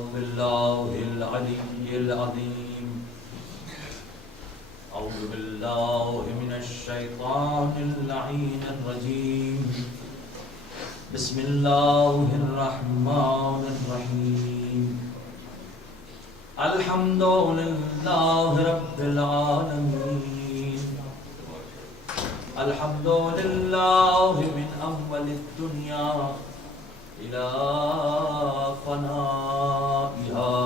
أعوذ بالله العلي العظيم أعوذ بالله من الشيطان اللعين الرجيم بسم الله الرحمن الرحيم الحمد لله رب العالمين الحمد لله من أول الدنيا إلى فنائها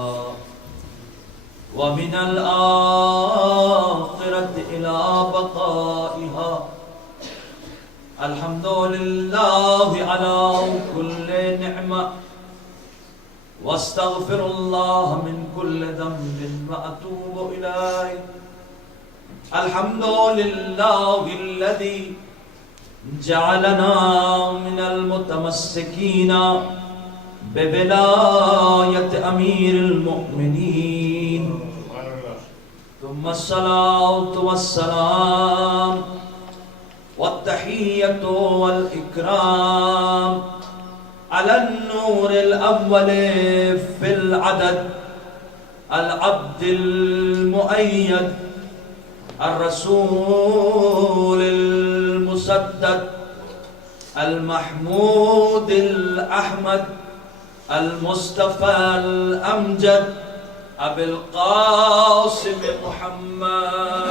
ومن الآخرة إلى بقائها الحمد لله على كل نعمة واستغفر الله من كل ذنب وأتوب إليه الحمد لله الذي جعلنا من المتمسكين بولاية أمير المؤمنين ثم الصلاة والسلام والتحية والإكرام على النور الأول في العدد العبد المؤيد الرسول المسدد المحمود الأحمد المصطفى الأمجد أبي القاسم محمد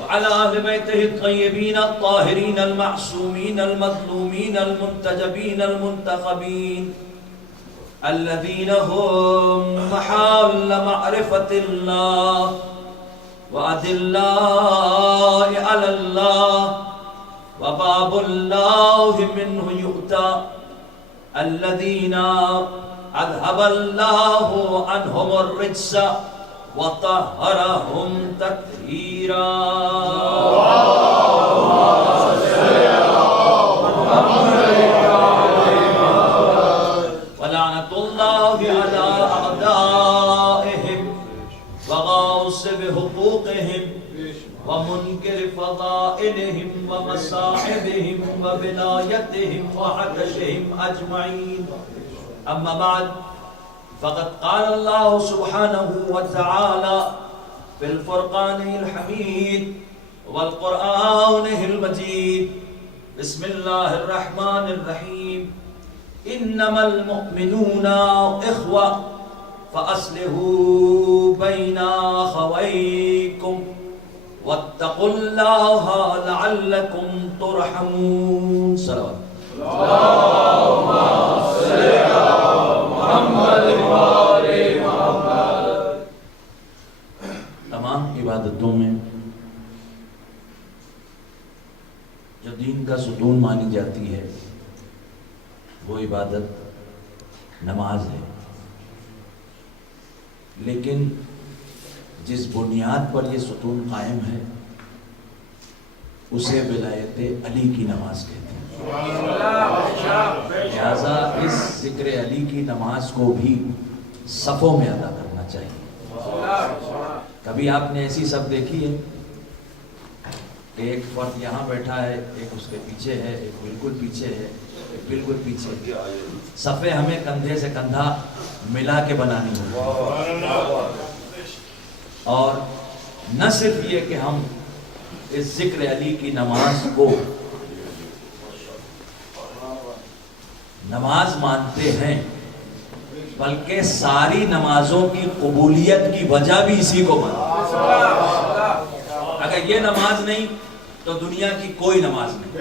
وعلى أهل بيته الطيبين الطاهرين المعصومين المظلومين المنتجبين المنتخبين الذين هم محل معرفة الله وأدلاء على الله وباب الله منه يؤتى الذين أذهب الله عنهم الرجس وطهرهم تطهيرا ولعنة الله على أعدائهم وغاصب حقوقهم ومنكر فضائلهم ومصاحبهم وبلايتهم وعطشهم أجمعين أما بعد فقد قال الله سبحانه وتعالى في الفرقان الحميد والقرآن المجيد بسم الله الرحمن الرحيم إنما المؤمنون إخوة فأصلحوا بين أخويكم واتقوا الله لعلكم ترحمون صلوات اللهم صل على محمد وآل محمد. تمام عبادتوں میں جو دین کا ستون مانی جاتی ہے وہ عبادت نماز ہے، لیکن جس بنیاد پر یہ ستون قائم ہے اسے ولایت علی کی نماز کہتے ہیں. لہذا اس ذکر علی کی نماز کو بھی صفوں میں ادا کرنا چاہیے. کبھی آپ نے ایسی صف دیکھی ہے کہ ایک فرد یہاں بیٹھا ہے، ایک اس کے پیچھے ہے، ایک بالکل پیچھے ہے، ایک بالکل پیچھے. صفیں ہمیں کندھے سے کندھا ملا کے بنانی ہوگی، اور نہ صرف یہ کہ ہم اس ذکر علی کی نماز کو نماز مانتے ہیں بلکہ ساری نمازوں کی قبولیت کی وجہ بھی اسی کو مانتے ہیں. اگر یہ نماز نہیں تو دنیا کی کوئی نماز نہیں،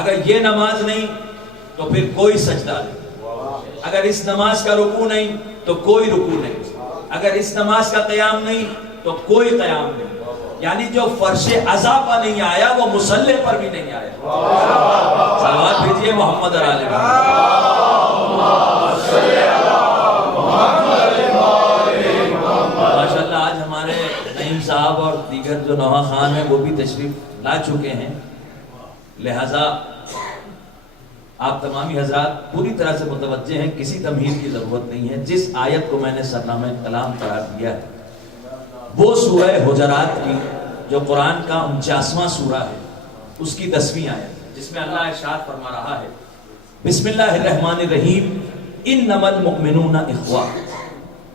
اگر یہ نماز نہیں تو پھر کوئی سجدہ نہیں، اگر اس نماز کا رکوع نہیں تو کوئی رکوع نہیں، اگر اس نماز کا قیام نہیں تو کوئی قیام نہیں. یعنی جو فرش عزا پر نہیں آیا وہ مصلی پر بھی نہیں آیا. صلوات بھیجئے محمد اور آل ماشاءاللہ. آج ہمارے نعیم صاحب اور دیگر جو نوحہ خان ہیں وہ بھی تشریف لا چکے ہیں، لہذا آپ تمامی حضرات پوری طرح سے متوجہ ہیں، کسی تمہید کی ضرورت نہیں ہے. جس آیت کو میں نے سرنامہ کلام قرار دیا ہے وہ سورہ حجرات کی جو قرآن کا 49واں سورہ ہے اس کی 10ویں آیت ہے. جس میں اللہ ارشاد فرما رہا ہے بسم اللہ الرحمن الرحیم انما المؤمنون اخوہ.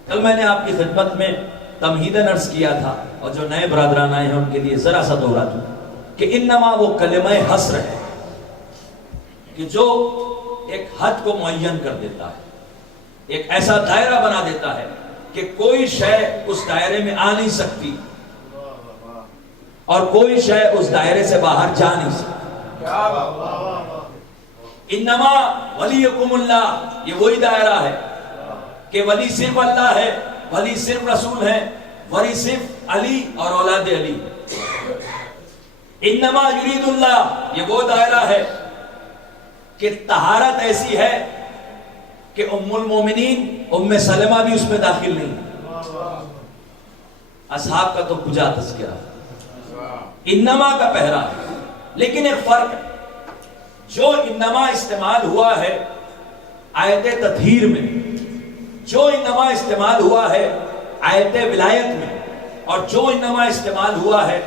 کل میں نے آپ کی خدمت میں تمہیداً عرض کیا تھا اور جو نئے برادران آئے ہیں ان کے لیے ذرا سا دوہرا دوں کہ انما وہ کلمہ حصر ہے کہ جو ایک حد کو معین کر دیتا ہے, ایک ایسا دائرہ بنا دیتا ہے کہ کوئی شے اس دائرے میں آ نہیں سکتی اور کوئی شے اس دائرے سے باہر جا نہیں سکتی. انما ولیکم اللہ, یہ وہی دائرہ ہے کہ ولی صرف اللہ ہے, ولی صرف رسول ہے, ولی صرف علی اور اولاد علی. انما یرید اللہ, یہ وہ دائرہ ہے کہ طہارت ایسی ہے کہ ام المومنین ام سلمہ بھی اس میں داخل نہیں. اصحاب کا تو کجا تذکرہ, انما کا پہرا ہے. لیکن ایک فرق ہے, جو انما استعمال ہوا ہے آیت تطہیر میں, جو انما استعمال ہوا ہے آیت ولایت میں, اور جو انما استعمال ہوا ہے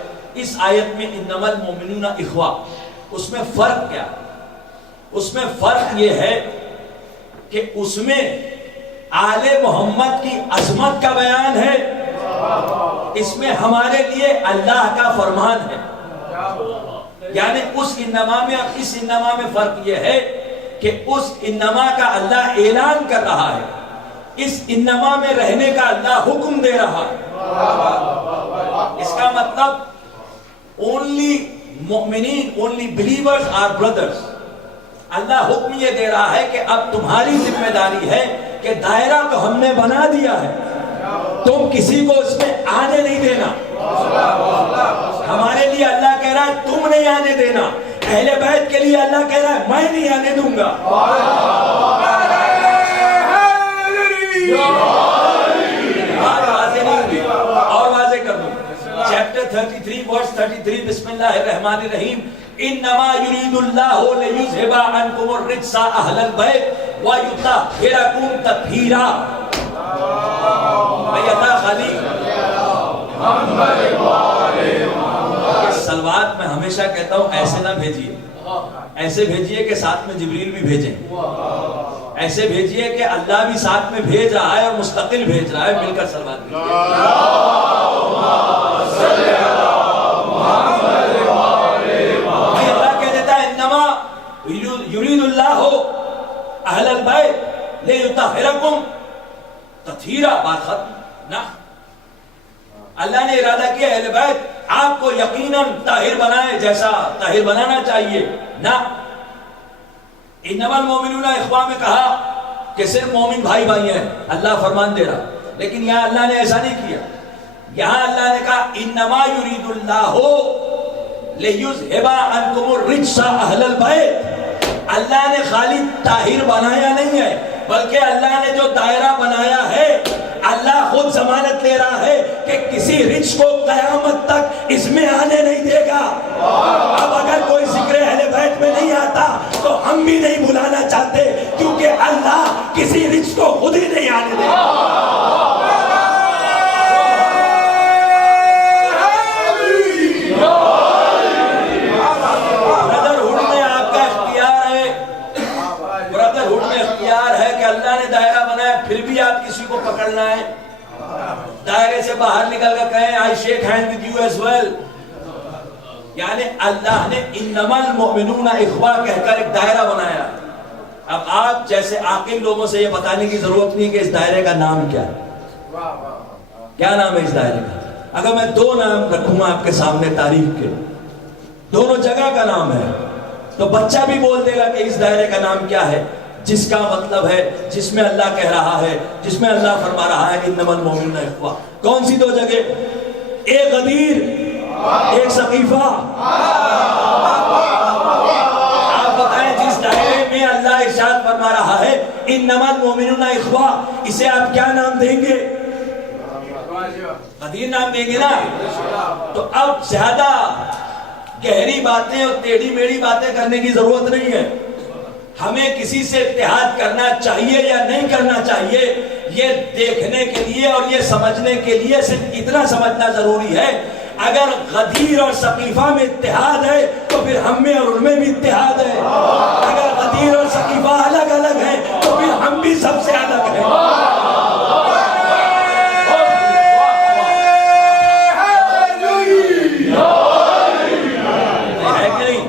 اس آیت میں انما المؤمنون اخوہ, اس میں فرق کیا؟ اس میں فرق یہ ہے کہ اس میں آل محمد کی عظمت کا بیان ہے, اس میں ہمارے لیے اللہ کا فرمان ہے. یعنی اس انما میں اور اس انما میں فرق یہ ہے کہ اس انما کا اللہ اعلان کر رہا ہے, اس انما میں رہنے کا اللہ حکم دے رہا ہے. اس کا مطلب only مؤمنین, only believers are brothers. اللہ حکم یہ دے رہا ہے کہ اب تمہاری ذمہ داری ہے کہ دائرہ تو ہم نے بنا دیا ہے, تم کسی کو اس میں آنے نہیں دینا. ہمارے لیے اللہ کہہ رہا ہے تم نہیں آنے دینا, اہل بیت کے لیے اللہ کہہ رہا ہے میں نہیں آنے دوں گا. بات واضح نہیں ہوئی, اور واضح کر دوں. چیپٹر 33 ورس 33 بسم اللہ الرحمن الرحیم انما یرید اللہ لیذھب عنکم الرجس اہل البیت ویطہرکم تطہیرا. بیتا خالی سلوات میں ہمیشہ کہتا ہوں ایسے نہ بھیجیے, ایسے بھیجیے کہ ساتھ میں جبریل بھی بھیجیں, ایسے بھیجیے کہ اللہ بھی ساتھ میں بھیج رہا ہے اور مستقل بھیج رہا ہے, مل کر سلوات بھیجیے. اللہ کہہ دیتا ہے انما یرید اللہ اہل البیت لیطہرکم تطہیرا, بات ختم. نہ, اللہ نے ارادہ کیا اہل بیت آپ کو یقیناً طاہر بنائے جیسا طاہر بنانا چاہیے. نہ, انما المؤمنون اخوہ میں کہا کہ صرف مومن بھائی بھائی ہیں, اللہ فرمان دے رہا, لیکن یہاں اللہ نے ایسا نہیں کیا. یہاں اللہ نے کہا انما یرید اللہ لیذھب عنکم الرجس اہل البیت. اللہ نے خالی طاہر بنایا نہیں ہے, بلکہ اللہ نے جو دائرہ بنایا ہے اللہ خود ضمانت لے رہا ہے کہ کسی رچ کو قیامت تک اس میں آنے نہیں دے گا. اب اگر کوئی ذکر اہل بیت میں نہیں آتا تو ہم بھی نہیں بلانا چاہتے, کیونکہ اللہ کسی رچ کو خود ہی نہیں آنے دے گا. اللہ نے دائرہ بنایا پھر بھی آپ کسی کو پکڑنا ہے, دائرے سے باہر نکل کر کہیں I shake hand with you as well. یعنی اللہ نے انما المؤمنون اخوہ کہہ کر ایک دائرہ بنایا. اب آپ جیسے عاقل لوگوں سے یہ بتانے کی ضرورت نہیں کہ اس دائرے کا نام کیا ہے. کیا نام ہے اس دائرے کا؟ اگر میں دو نام رکھوں آپ کے سامنے تاریخ کے, دونوں جگہ کا نام ہے, تو بچہ بھی بول دے گا کہ اس دائرے کا نام کیا ہے, جس کا مطلب ہے جس میں اللہ کہہ رہا ہے, جس میں اللہ فرما رہا ہے انما المؤمنون اخوہ. کون سی دو جگہ؟ ایک غدیر, ایک ثقیفہ. آپ بتائیں جس دائرے میں اللہ ارشاد فرما رہا ہے انما المؤمنون اخوہ, اسے آپ کیا نام دیں گے؟ غدیر نام دیں گے نا. تو اب زیادہ گہری باتیں اور ٹیڑھی میڑھی باتیں کرنے کی ضرورت نہیں ہے. ہمیں کسی سے اتحاد کرنا چاہیے یا نہیں کرنا چاہیے یہ دیکھنے کے لیے اور یہ سمجھنے کے لیے صرف اتنا سمجھنا ضروری ہے اگر غدیر اور ثقیفہ میں اتحاد ہے تو پھر ہم میں اور ان میں بھی اتحاد ہے. اگر غدیر اور ثقیفہ الگ الگ ہیں تو پھر ہم بھی سب سے الگ ہیں. ہے کہ نہیں؟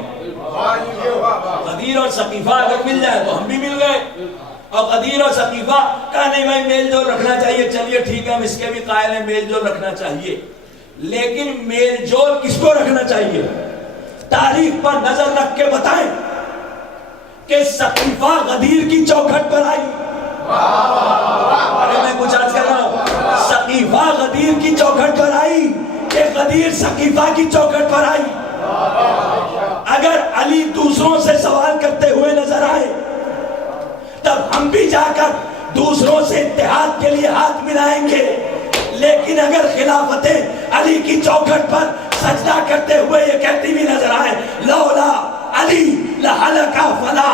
غدیر اور ثقیفہ اگر مل جائے تو ہم بھی مل گئے. اور غدیر اور ثقیفہ کہا نہیں بھائی میل جول رکھنا چاہیے, چلیے ٹھیک ہے ہم اس کے بھی قائل ہیں, میل جول رکھنا چاہیے. لیکن میل جول کس کو رکھنا چاہیے؟ تاریخ پر نظر رکھ کے بتائیں کہ ثقیفہ غدیر کی چوکھٹ پر آئی. ارے میں کچھ عرض کر رہا ہوں, ثقیفہ غدیر کی چوکھٹ پر آئی کہ غدیر ثقیفہ کی چوکھٹ پر آئی. اگر علی دوسروں سے سوال کرتے ہوئے نظر آئے تب ہم بھی جا کر دوسروں سے اتحاد کے لیے ہاتھ ملائیں گے. لیکن اگر خلافت علی کی چوکھٹ پر سجدہ کرتے ہوئے یہ کہتی بھی نظر آئے لولا علی لہلک فلا,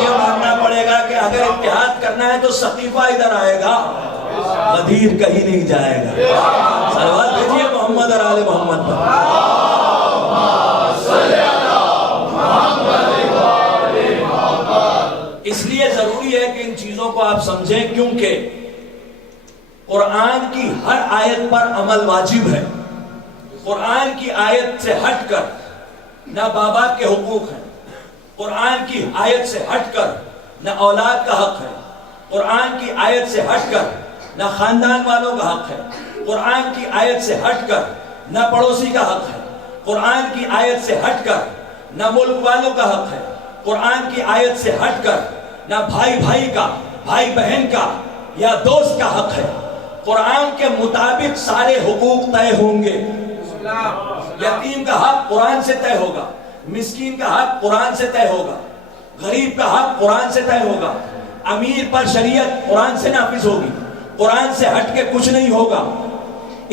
یہ ماننا پڑے گا کہ اگر اتحاد کرنا ہے تو ثقیفہ ادھر آئے گا, غدیر کہیں نہیں جائے گا. صلوات بھیجیے محمد اور آل محمد پر. اس لیے ضروری ہے کہ ان چیزوں کو آپ سمجھیں, کیونکہ قرآن کی ہر آیت پر عمل واجب ہے. قرآن کی آیت سے ہٹ کر نہ باپ باپ کے حقوق ہیں, قرآن کی آیت سے ہٹ کر نہ اولاد کا حق ہے, قرآن کی آیت سے ہٹ کر نہ خاندان والوں کا حق ہے, قرآن کی آیت سے ہٹ کر نہ پڑوسی کا حق ہے, قرآن کی آیت سے ہٹ کر نہ ملک والوں کا حق ہے, قرآن کی آیت سے ہٹ کر نہ بھائی بھائی کا, بھائی بہن کا یا دوست کا حق ہے. قرآن کے مطابق سارے حقوق طے ہوں گے. یتیم کا حق قرآن سے طے ہوگا, مسکین کا حق قرآن سے طے ہوگا, غریب کا حق قرآن سے طے ہوگا, امیر پر شریعت قرآن سے نافذ ہوگی, قرآن سے ہٹ کے کچھ نہیں ہوگا.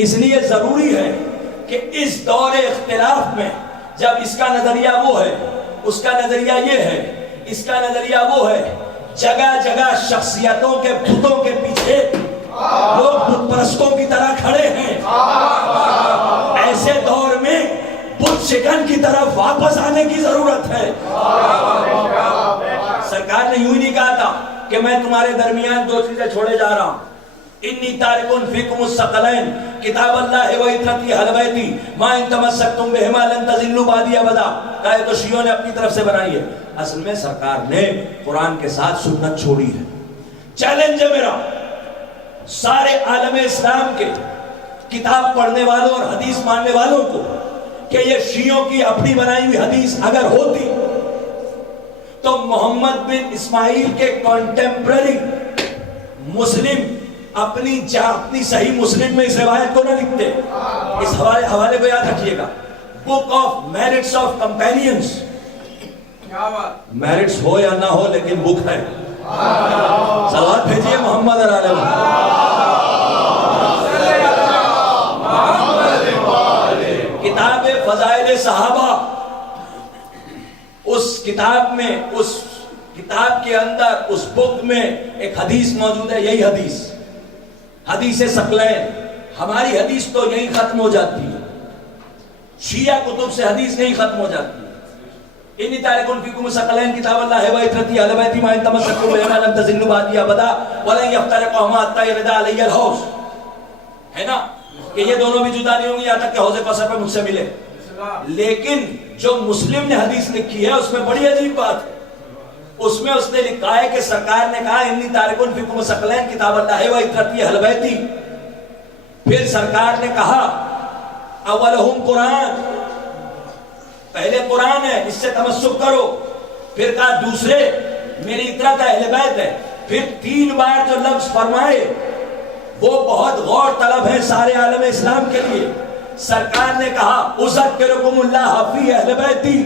اس لیے ضروری ہے کہ اس دور اختلاف میں جب اس کا نظریہ وہ ہے, اس کا نظریہ یہ ہے, اس کا نظریہ وہ ہے, جگہ جگہ شخصیتوں کے بتوں کے پیچھے لوگ بت پرستوں کی طرح کھڑے ہیں. ایسے دور میں بت شکن کی طرف واپس آنے کی ضرورت ہے. سرکار نے یوں ہی نہیں کہا تھا کہ میں تمہارے درمیان دو چیزیں چھوڑے جا رہا ہوں, انی تارکن فیکم الثقلین کتاب اللہ و عترتی اہل بیتی ما ان تمسکتم بہما لن تضلوا بعدی ابدا. کہا تو شیعوں نے اپنی طرف سے بنائی ہے, اصل میں سرکار نے قرآن کے ساتھ سنت چھوڑی ہے. چیلنج ہے میرا سارے عالم اسلام کے کتاب پڑھنے والوں اور حدیث ماننے والوں کو کہ یہ شیعوں کی اپنی بنائی ہوئی حدیث اگر ہوتی تو محمد بن اسماعیل کے کانٹمپرری مسلم اپنی صحیح مسلم میں اس روایت کو نہ لکھتے. اس حوالے کو یاد رکھیے گا, book of merits of companies. Merits ہو یا نہ ہو لیکن بک ہے. صلوات بھیجیے محمد اور آل محمد. کتاب فضائل صحابہ, اس کتاب میں, اس کتاب کے اندر, اس بک میں ایک حدیث موجود ہے, یہی حدیث, حدیث ثقلین. ہماری حدیث تو یہی ختم ہو جاتی ہے, شیعہ کتب سے حدیث نہیں ختم ہو جاتی. انی تارکن فیکم الثقلین کتاب اللہ و عترتی اہل بیتی ما ان تمسکتم بہما لن تضلوا بعدی ابدا ولن یفترقا حتی یرد علی الحوض. ہے نا کہ یہ دونوں بھی جدا نہیں ہوں گے یہاں تک کہ حوض کوثر پہ مجھ سے ملے. لیکن جو مسلم نے حدیث لکھی ہے اس میں بڑی عجیب بات ہے. اس میں اس نے لکھا ہے کہ سرکار نے کہا انی تارکن فیکم الثقلین کتاب اللہ و عترتی اہل بیتی. پھر سرکار نے کہا اولہم قرآن, پہلے قرآن ہے اس سے تمسک کرو. پھر کہا دوسرے میری عترت اہل بیت ہے. پھر 3 بار جو لفظ فرمائے وہ بہت غور طلب ہے سارے عالم اسلام کے لیے. سرکار نے کہا اذکرکم اللہ فی اہل بیتی,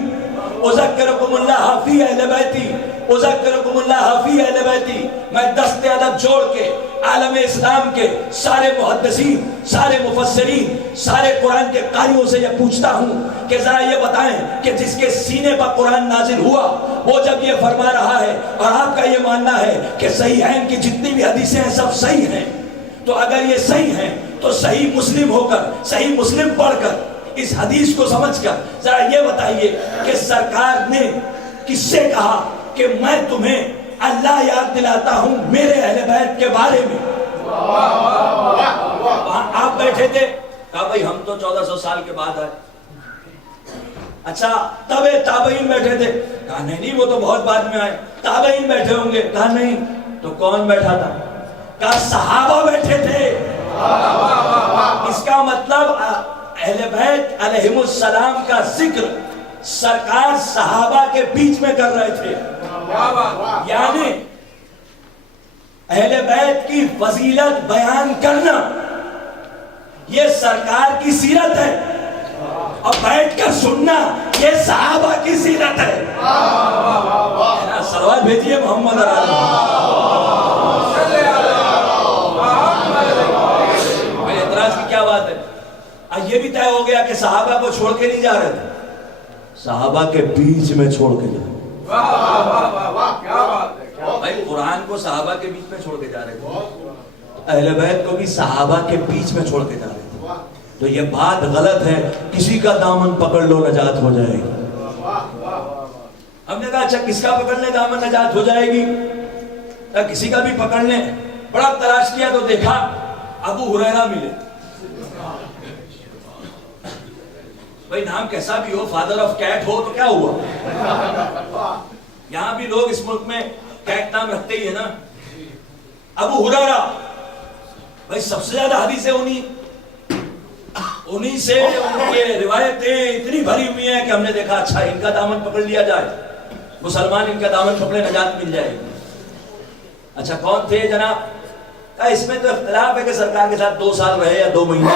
اذکرکم اللہ فی اہل بیتی, اذکرکم اللہ فی اہل بیتی. میں دست ادب جوڑ کے عالم اسلام کے سارے محدثین, سارے مفسرین, سارے قرآن کے قاریوں سے یہ پوچھتا ہوں کہ ذرا یہ بتائیں کہ جس کے سینے پر قرآن نازل ہوا وہ جب یہ فرما رہا ہے اور آپ کا یہ ماننا ہے کہ صحیحین کی جتنی بھی حدیثیں ہیں سب صحیح ہیں, تو اگر یہ صحیح ہیں تو صحیح مسلم ہو کر، صحیح مسلم پڑھ کر، اس حدیث کو سمجھ کر ذرا یہ بتائیے کہ سرکار نے کس سے کہا کہ میں تمہیں اللہ یاد دلاتا ہوں میرے اہل بیت کے بارے میں؟ آپ بیٹھے تھے، کہا بھائی ہم تو 1400 سال کے بعد آئے. اچھا تب تابعین بیٹھے تھے، کہا نہیں وہ تو بہت بعد میں آئے. تابعین بیٹھے ہوں گے، کہا نہیں. تو کون بیٹھا تھا؟ کہا صحابہ بیٹھے تھے. اس کا مطلب اہل بیت علیہم السلام کا ذکر سرکار صحابہ کے بیچ میں کر رہے تھے. یعنی اہل بیت کی فضیلت بیان کرنا یہ سرکار کی سیرت ہے، اور بیٹھ کر سننا یہ صحابہ کی سیرت ہے. سلوات بھیجیے محمد علیہ. اعتراض کی کیا بات ہے؟ یہ بھی طے ہو گیا کہ صحابہ کو چھوڑ کے نہیں جا رہے تھے، صحابہ کے بیچ میں چھوڑ کے جا رہے تھے. بھائی قرآن کو صحابہ کے بیچ میں چھوڑ کے جا رہے تھے، اہل بیت کو بھی صحابہ کے بیچ میں چھوڑ کے جا رہے تھے. تو یہ بات غلط ہے. کسی کا دامن پکڑ لو نجات ہو جائے گی. ہم نے کہا اچھا کس کا پکڑ لیں دامن نجات ہو جائے گی؟ کسی کا بھی پکڑ لیں. بڑا تلاش کیا تو دیکھا ابو ہریرہ ملے. بھائی نام کیسا بھی ہو، فادر آف کیٹ ہو تو کیا ہوا؟ یہاں بھی لوگ اس ملک میں کیٹ نام رکھتے ہی ہے نا. ابو ہریرہ بھائی سب سے زیادہ حدیثیں انہی سے ان کے روایتیں اتنی بھری ہوئی ہیں کہ ہم نے دیکھا اچھا ان کا دامن پکڑ لیا جائے، مسلمان ان کا دامن پکڑے نجات مل جائے گی. اچھا کون تھے جناب؟ اس میں تو اختلاف ہے کہ سرکار کے ساتھ 2 سال رہے یا 2 مہینے،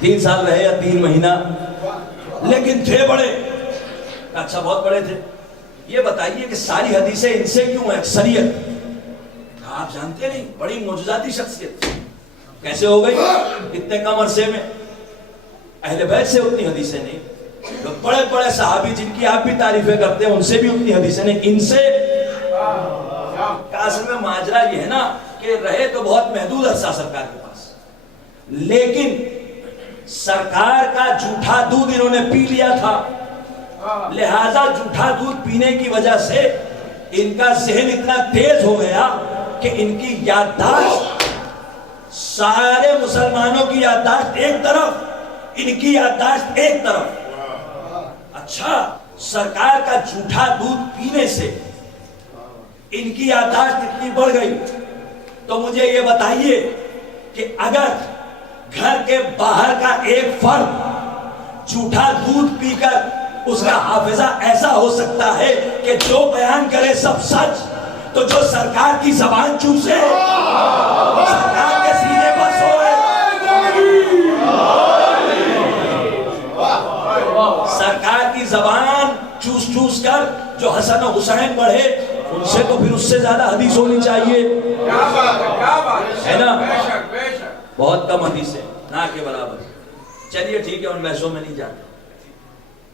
3 سال رہے یا 3 مہینہ، لیکن تھے بڑے. اچھا بہت بڑے تھے. یہ بتائیے کہ ساری حدیثیں ان سے کیوں ہیں؟ اکثریت آپ جانتے نہیں، بڑی معجزاتی شخصیت کیسے ہو گئی اتنے کم عرصے میں؟ اہل بیت سے اتنی حدیثیں نہیں، بڑے بڑے صحابی جن کی آپ بھی تعریفیں کرتے ہیں ان سے بھی اتنی حدیثیں نہیں. ان سے اصل میں ماجرا یہ ہے نا کہ رہے تو بہت محدود عرصہ سرکار کے پاس، لیکن سرکار کا جھوٹا دودھ انہوں نے پی لیا تھا. لہذا جھوٹا دودھ پینے کی وجہ سے ان کا ذہن اتنا تیز ہو گیا کہ ان کی یادداشت، سارے مسلمانوں کی یادداشت ایک طرف، ان کی یادداشت ایک طرف. اچھا سرکار کا جھوٹا دودھ پینے سے ان کی یادداشت اتنی بڑھ گئی تو مجھے یہ بتائیے کہ اگر گھر کے باہر کا ایک فرد جھوٹا دودھ پی کر اس کا حافظہ ایسا ہو سکتا ہے کہ جو بیان کرے سب سچ، تو جو سرکار کی زبان چوسے، سرکار کے سینے پر سوئے، سرکار کی زبان چوس چوس کر جو حسن و حسین بڑھے، ان سے تو پھر اس سے زیادہ حدیث ہونی چاہیے، ہے نا؟ بہت کم حدیث ہے، نہ کے برابر. چلیے ٹھیک ہے، ان بحثوں میں نہیں جاتے.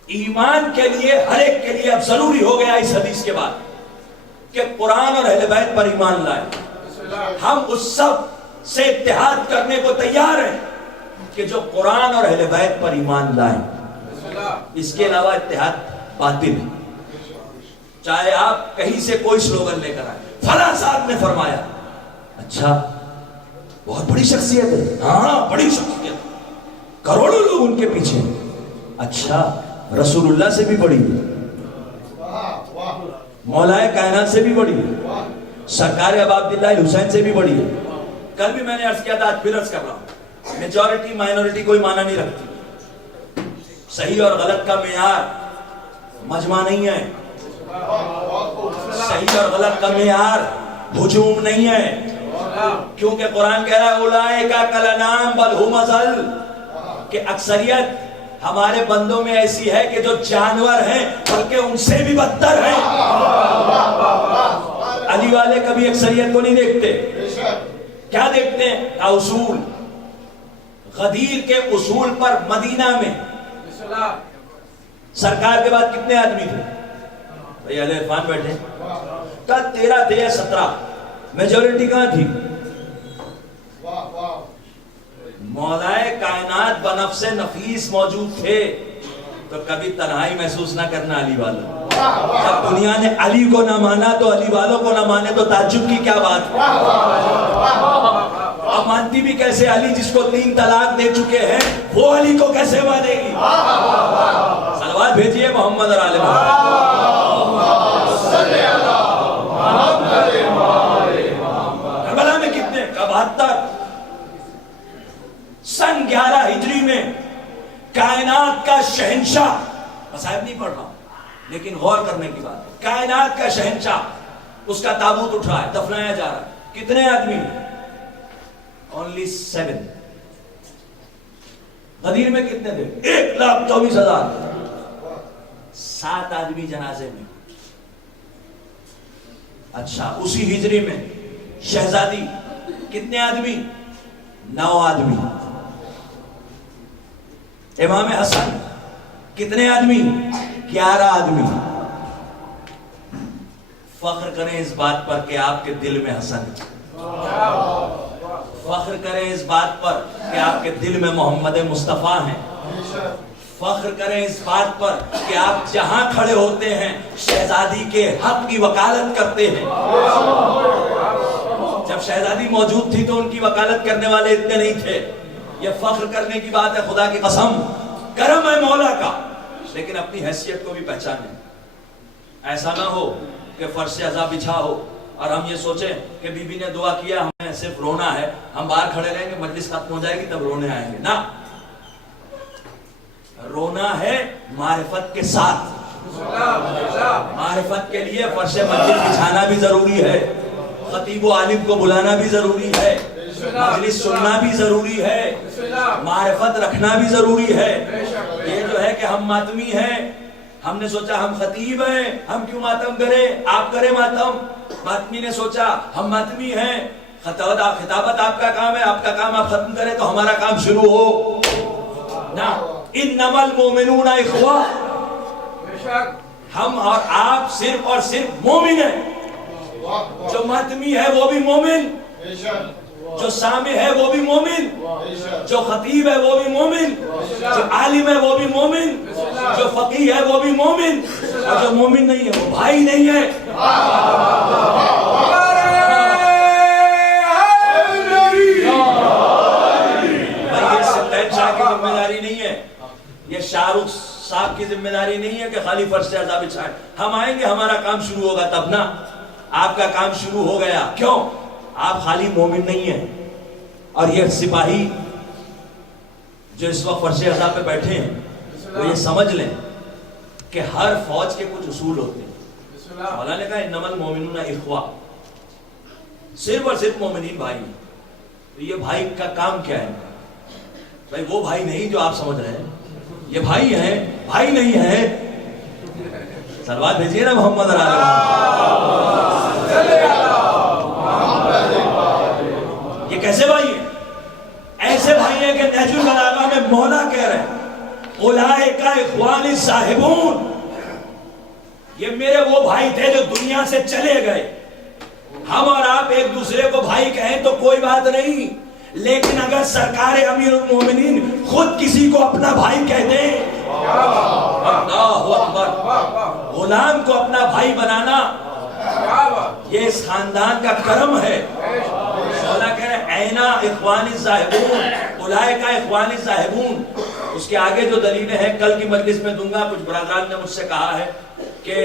ایمان کے لیے ہر ایک کے لیے اب ضروری ہو گیا اس حدیث کے بعد کہ قرآن اور اہل بیت پر ایمان لائے. ہم اس سب سے اتحاد کرنے کو تیار ہیں کہ جو قرآن اور اہل بیت پر ایمان لائیں. اس کے علاوہ اتحاد باطل ہے. چاہے آپ کہیں سے کوئی سلوگن لے کر آئے، فلاں صاحب نے فرمایا، اچھا بہت بڑی شخصیت ہے، ہاں بڑی شخصیت، کروڑوں لوگ ان کے پیچھے، اچھا رسول اللہ سے بھی بڑی ہے، مولا کائنات سے بھی بڑی ہے، سرکار ابا عبداللہ حسین سے بھی بڑی ہے. کل بھی میں نے عرض کیا تھا، آج پھر عرض کر رہا ہوں، میجورٹی مائنورٹی کوئی معنی نہیں رکھتی. صحیح اور غلط کا معیار مجمع نہیں ہے، صحیح اور غلط کا معیار ہجوم نہیں ہے. کیونکہ قرآن کہہ رہا ہے اولئک کالانعام بل ھم اضل، کہ اکثریت ہمارے بندوں میں ایسی ہے کہ جو جانور ہیں بلکہ ان سے بھی بدتر ہیں. علی والے کبھی اکثریت کو نہیں دیکھتے، کیا دیکھتے ہیں؟ اصول. غدیر کے اصول پر مدینہ میں سرکار کے بعد کتنے آدمی تھے؟ بھئی اہل عرفان بیٹھے، کل 13 تھے یا 17، میجورٹی کہاں تھی؟ مولائے کائنات بنفس نفیس موجود تھے تو کبھی تنہائی محسوس نہ کرنا علی والا. جب دنیا نے علی کو نہ مانا تو علی والوں کو نہ مانے تو تعجب کی کیا بات ہے. اب مانتی بھی کیسے علی جس کو 3 طلاق دے چکے ہیں وہ علی کو کیسے مانے گی. صلوات بھیجئے محمد اور آل محمد. کربلا میں کتنے؟ 72. سن 11 ہجری میں کائنات کا شہنشاہ، مصائب نہیں پڑھ رہا ہوں لیکن غور کرنے کی بات ہے، کائنات کا شہنشاہ، اس کا تابوت اٹھا ہے، دفنایا جا رہا ہے. کتنے آدمی؟ only 7. غدیر میں کتنے تھے؟ 1,24,000. 7 آدمی جنازے میں. اچھا اسی ہجری میں شہزادی کتنے آدمی؟ 9 آدمی. امام حسن کتنے آدمی؟ 11 آدمی. فخر کریں اس بات پر کہ آپ کے دل میں حسن ہے. فخر کریں اس بات پر کہ آپ کے دل میں محمد مصطفیٰ ہیں. فخر کریں اس بات پر کہ آپ جہاں کھڑے ہوتے ہیں شہزادی کے حق کی وکالت کرتے ہیں. جب شہزادی موجود تھی تو ان کی وکالت کرنے والے اتنے نہیں تھے. یہ فخر کرنے کی بات ہے، خدا کی قسم کرم ہے مولا کا، لیکن اپنی حیثیت کو بھی پہچانیں. ایسا نہ ہو کہ فرش عزا بچھا ہو اور ہم یہ سوچیں کہ بی بی نے دعا کیا ہمیں صرف رونا ہے، ہم باہر کھڑے رہیں گے، مجلس ختم ہو جائے گی تب رونے آئیں گے. نہ، رونا ہے معرفت کے ساتھ. معرفت کے لیے فرش مجلس بچھانا بھی ضروری ہے، خطیب و عالم کو بلانا بھی ضروری ہے، مجلس سننا بھی ضروری ہے، معرفت رکھنا بھی ضروری ہے. یہ جو ہے کہ ہم ماتمی ہیں، ہم نے سوچا ہم خطیب ہیں، ہم کیوں ماتم کریں، آپ کریں ماتم. ماتمی نے سوچا ہم ماتمی ہیں، خطابت آپ کا کام ہے، آپ کا کام آپ ختم کریں تو ہمارا کام شروع ہو. نا انما المومنون اخوہ، ہم اور آپ صرف اور صرف مومن ہیں. جو ماتمی ہے وہ بھی مومن، جو سامع ہے وہ بھی مومن، جو خطیب ہے وہ بھی مومن، جو عالم ہے وہ بھی مومن، جو فقیہ ہے وہ بھی مومن، اور جو مومن نہیں ہے وہ بھائی نہیں ہے. بھائی یہ سلطان شاہ کی ذمہ داری نہیں ہے، یہ شاہ رخ صاحب کی ذمہ داری نہیں ہے کہ خالی فرش عزا بچھائیں. ہم آئیں گے، ہمارا کام شروع ہوگا تب نا. آپ کا کام شروع ہو گیا. کیوں؟ آپ خالی مومن نہیں ہیں. اور یہ سپاہی جو اس وقت فرش عزا پہ بیٹھے ہیں وہ یہ سمجھ لیں کہ ہر فوج کے کچھ اصول ہوتے ہیں. مولا نے کہا انما المومنون اخوہ، صرف اور صرف مومنین بھائی ہیں. تو یہ بھائی کا کام کیا ہے؟ بھائی وہ بھائی نہیں جو آپ سمجھ رہے ہیں، یہ بھائی ہیں، بھائی نہیں ہیں. صلوات بھیجیے نا محمد اور آل محمد. یہ کیسے بھائی ہیں؟ ایسے بھائی ہیں کہ نہج البلاغہ میں مولا کہہ رہے ہیں اولئک اخوانی صاحبون، یہ میرے وہ بھائی تھے جو دنیا سے چلے گئے. ہم اور آپ ایک دوسرے کو بھائی کہیں تو کوئی بات نہیں، لیکن اگر سرکار امیر المومنین خود کسی کو اپنا بھائی کہہ دیں، اللہ اکبر، غلام کو اپنا بھائی بنانا یہ اس خاندان کا کرم ہے. مولا کہہ رہے ہیں اینا اخوانی الصاحبون، اولئک اخوانی الصاحبون. اس کے آگے جو دلیلیں ہیں کل کی مجلس میں دوں گا. کچھ برادران نے مجھ سے کہا ہے کہ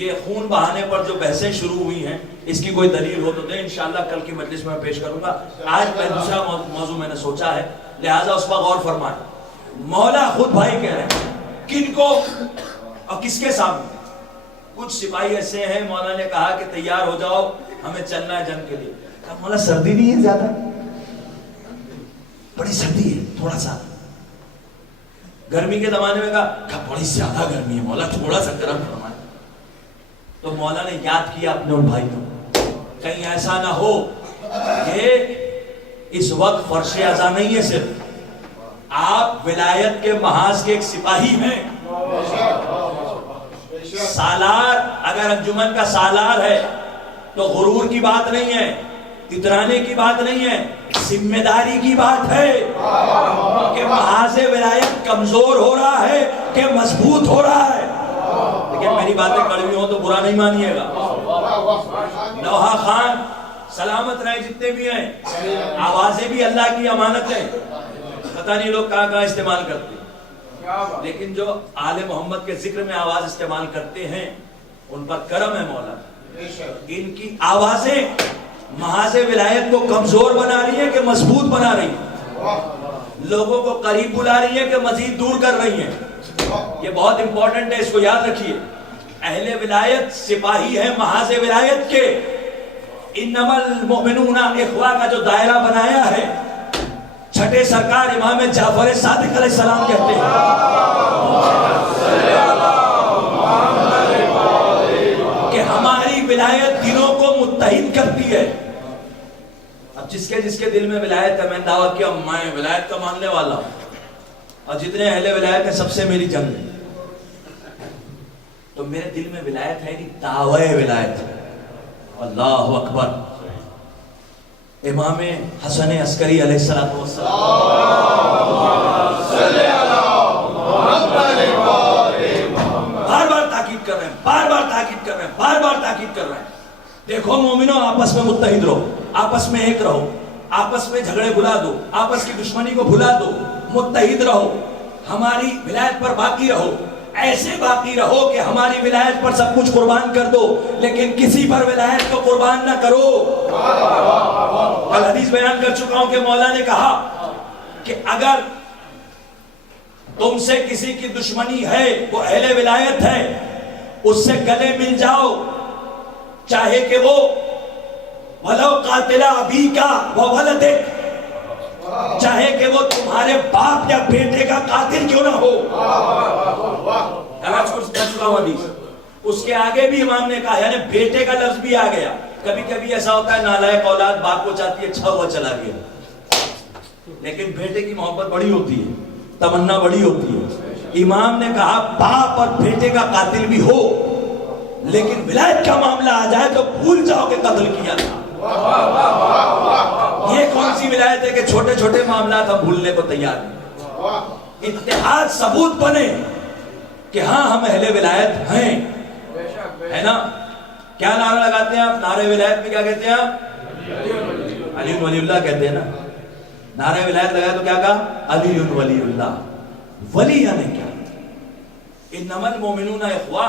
یہ خون بہانے پر جو بحثیں شروع ہوئی ہیں اس کی کوئی دلیل ہو تو دیں، انشاءاللہ کل کی مجلس میں پیش کروں گا. آج میں دوسرا موضوع میں نے سوچا ہے، لہٰذا اس پر غور فرمائیں. مولا خود بھائی کہہ رہے ہیں، کن کو اور کس کے سامنے؟ کچھ سپاہی ایسے ہیں، مولا نے کہا کہ تیار ہو جاؤ ہمیں چلنا ہے جنگ کے لیے. کہا مولا سردی نہیں ہے زیادہ؟ بڑی سردی ہے تھوڑا سا. گرمی کے زمانے میں کہا بڑی زیادہ گرمی ہے مولا، تھوڑا سا گرم فرمائیں. تو مولا نے یاد کیا اپنے ان بھائی کو، کہیں ایسا نہ ہو کہ اس وقت فرش عزا نہیں ہے، صرف آپ ولایت کے محاذ کے ایک سپاہی ہیں. سالار اگر انجمن کا سالار ہے تو غرور کی بات نہیں ہے، اترانے کی بات نہیں ہے، ذمہ داری کی بات ہے کہ محاذ ولایت کمزور ہو رہا ہے کہ مضبوط ہو رہا ہے۔ لیکن میری باتیں کڑوی ہوں تو برا نہیں مانیے گا۔ نوحہ خان سلامت رہے جتنے بھی ہیں، آوازیں بھی اللہ کی امانت ہیں، پتہ نہیں لوگ کہاں کہاں استعمال کرتے ہیں، لیکن جو آل محمد کے ذکر میں آواز استعمال کرتے ہیں ان پر کرم ہے مولا۔ ان کی آوازیں محاذ ولایت کو کمزور بنا رہی ہیں کہ مضبوط بنا رہی ہیں، لوگوں کو قریب بلا رہی ہیں کہ مزید دور کر رہی ہیں۔ یہ بہت امپورٹنٹ ہے، اس کو یاد رکھیے۔ اہل ولایت سپاہی ہے محاذ ولایت کے۔ انما المؤمنون اخوہ کا جو دائرہ بنایا ہے، چھٹے سرکار امام جعفر صادق علیہ السلام کہتے ہیں کہ ہماری ولایت دلوں کو متحد کرتی ہے۔ اب جس کے دل میں ولایت ہے، میں نے دعویٰ کیا میں ولایت کا ماننے والا ہوں، اور جتنے اہل ولایت ہیں سب سے میری جنگ ہے، تو میرے دل میں ولایت ہے نہیں، دعوی ولایت ہے۔ اللہ اکبر۔ امام حسن عسکری علیہ السلام بار بار تاکید کر رہے ہیں، بار بار تاکید کر رہے ہیں، بار بار تاکید کر رہے ہیں، دیکھو مومنوں آپس میں متحد رہو، آپس میں ایک رہو، آپس میں جھگڑے بھلا دو، آپس کی دشمنی کو بھلا دو، متحد رہو، ہماری ولایت پر باقی رہو، ایسے باقی رہو کہ ہماری ولایت پر سب کچھ قربان کر دو، لیکن کسی پر ولایت کو قربان نہ کرو۔ کل حدیث بیان کر چکا ہوں کہ مولا نے کہا کہ اگر تم سے کسی کی دشمنی ہے، وہ اہل ولایت ہے، اس سے گلے مل جاؤ، چاہے کہ وہ وَلَوْ قَاتِلَ أَبِيكَ وَوَلَدِكَ، چاہے کہ وہ تمہارے باپ یا بیٹے کا قاتل کیوں نہ ہو۔ اس کے آگے بھی امام نے کہا، یعنی بیٹے کا لفظ بھی آ گیا۔ کبھی کبھی ایسا ہوتا ہے نالائق اولاد باپ کو چاہتی ہے، چھا ہوا چلا گیا، لیکن بیٹے کی محبت بڑی ہوتی ہے، تمنا بڑی ہوتی ہے۔ امام نے کہا باپ اور بیٹے کا قاتل بھی ہو، لیکن ولایت کا معاملہ آ جائے تو بھول جاؤ کہ قتل کیا تھا۔ یہ کون سی ولایت ہے کہ چھوٹے چھوٹے معاملات ہم بھولنے کو تیار ہیں؟ اتحاد ثبوت بنے کہ ہاں ہم اہل ولایت ہیں، ہے نا؟ کیا نعرہ لگاتے ہیں آپ؟ نعرہ ولایت میں کیا کہتے ہیں آپ؟ علی ولی اللہ کہتے ہیں نا۔ نعرہ ولایت لگایا تو کیا کہا؟ علی ولی اللہ۔ ولی یعنی کیا؟ انما المؤمنون اخوہ،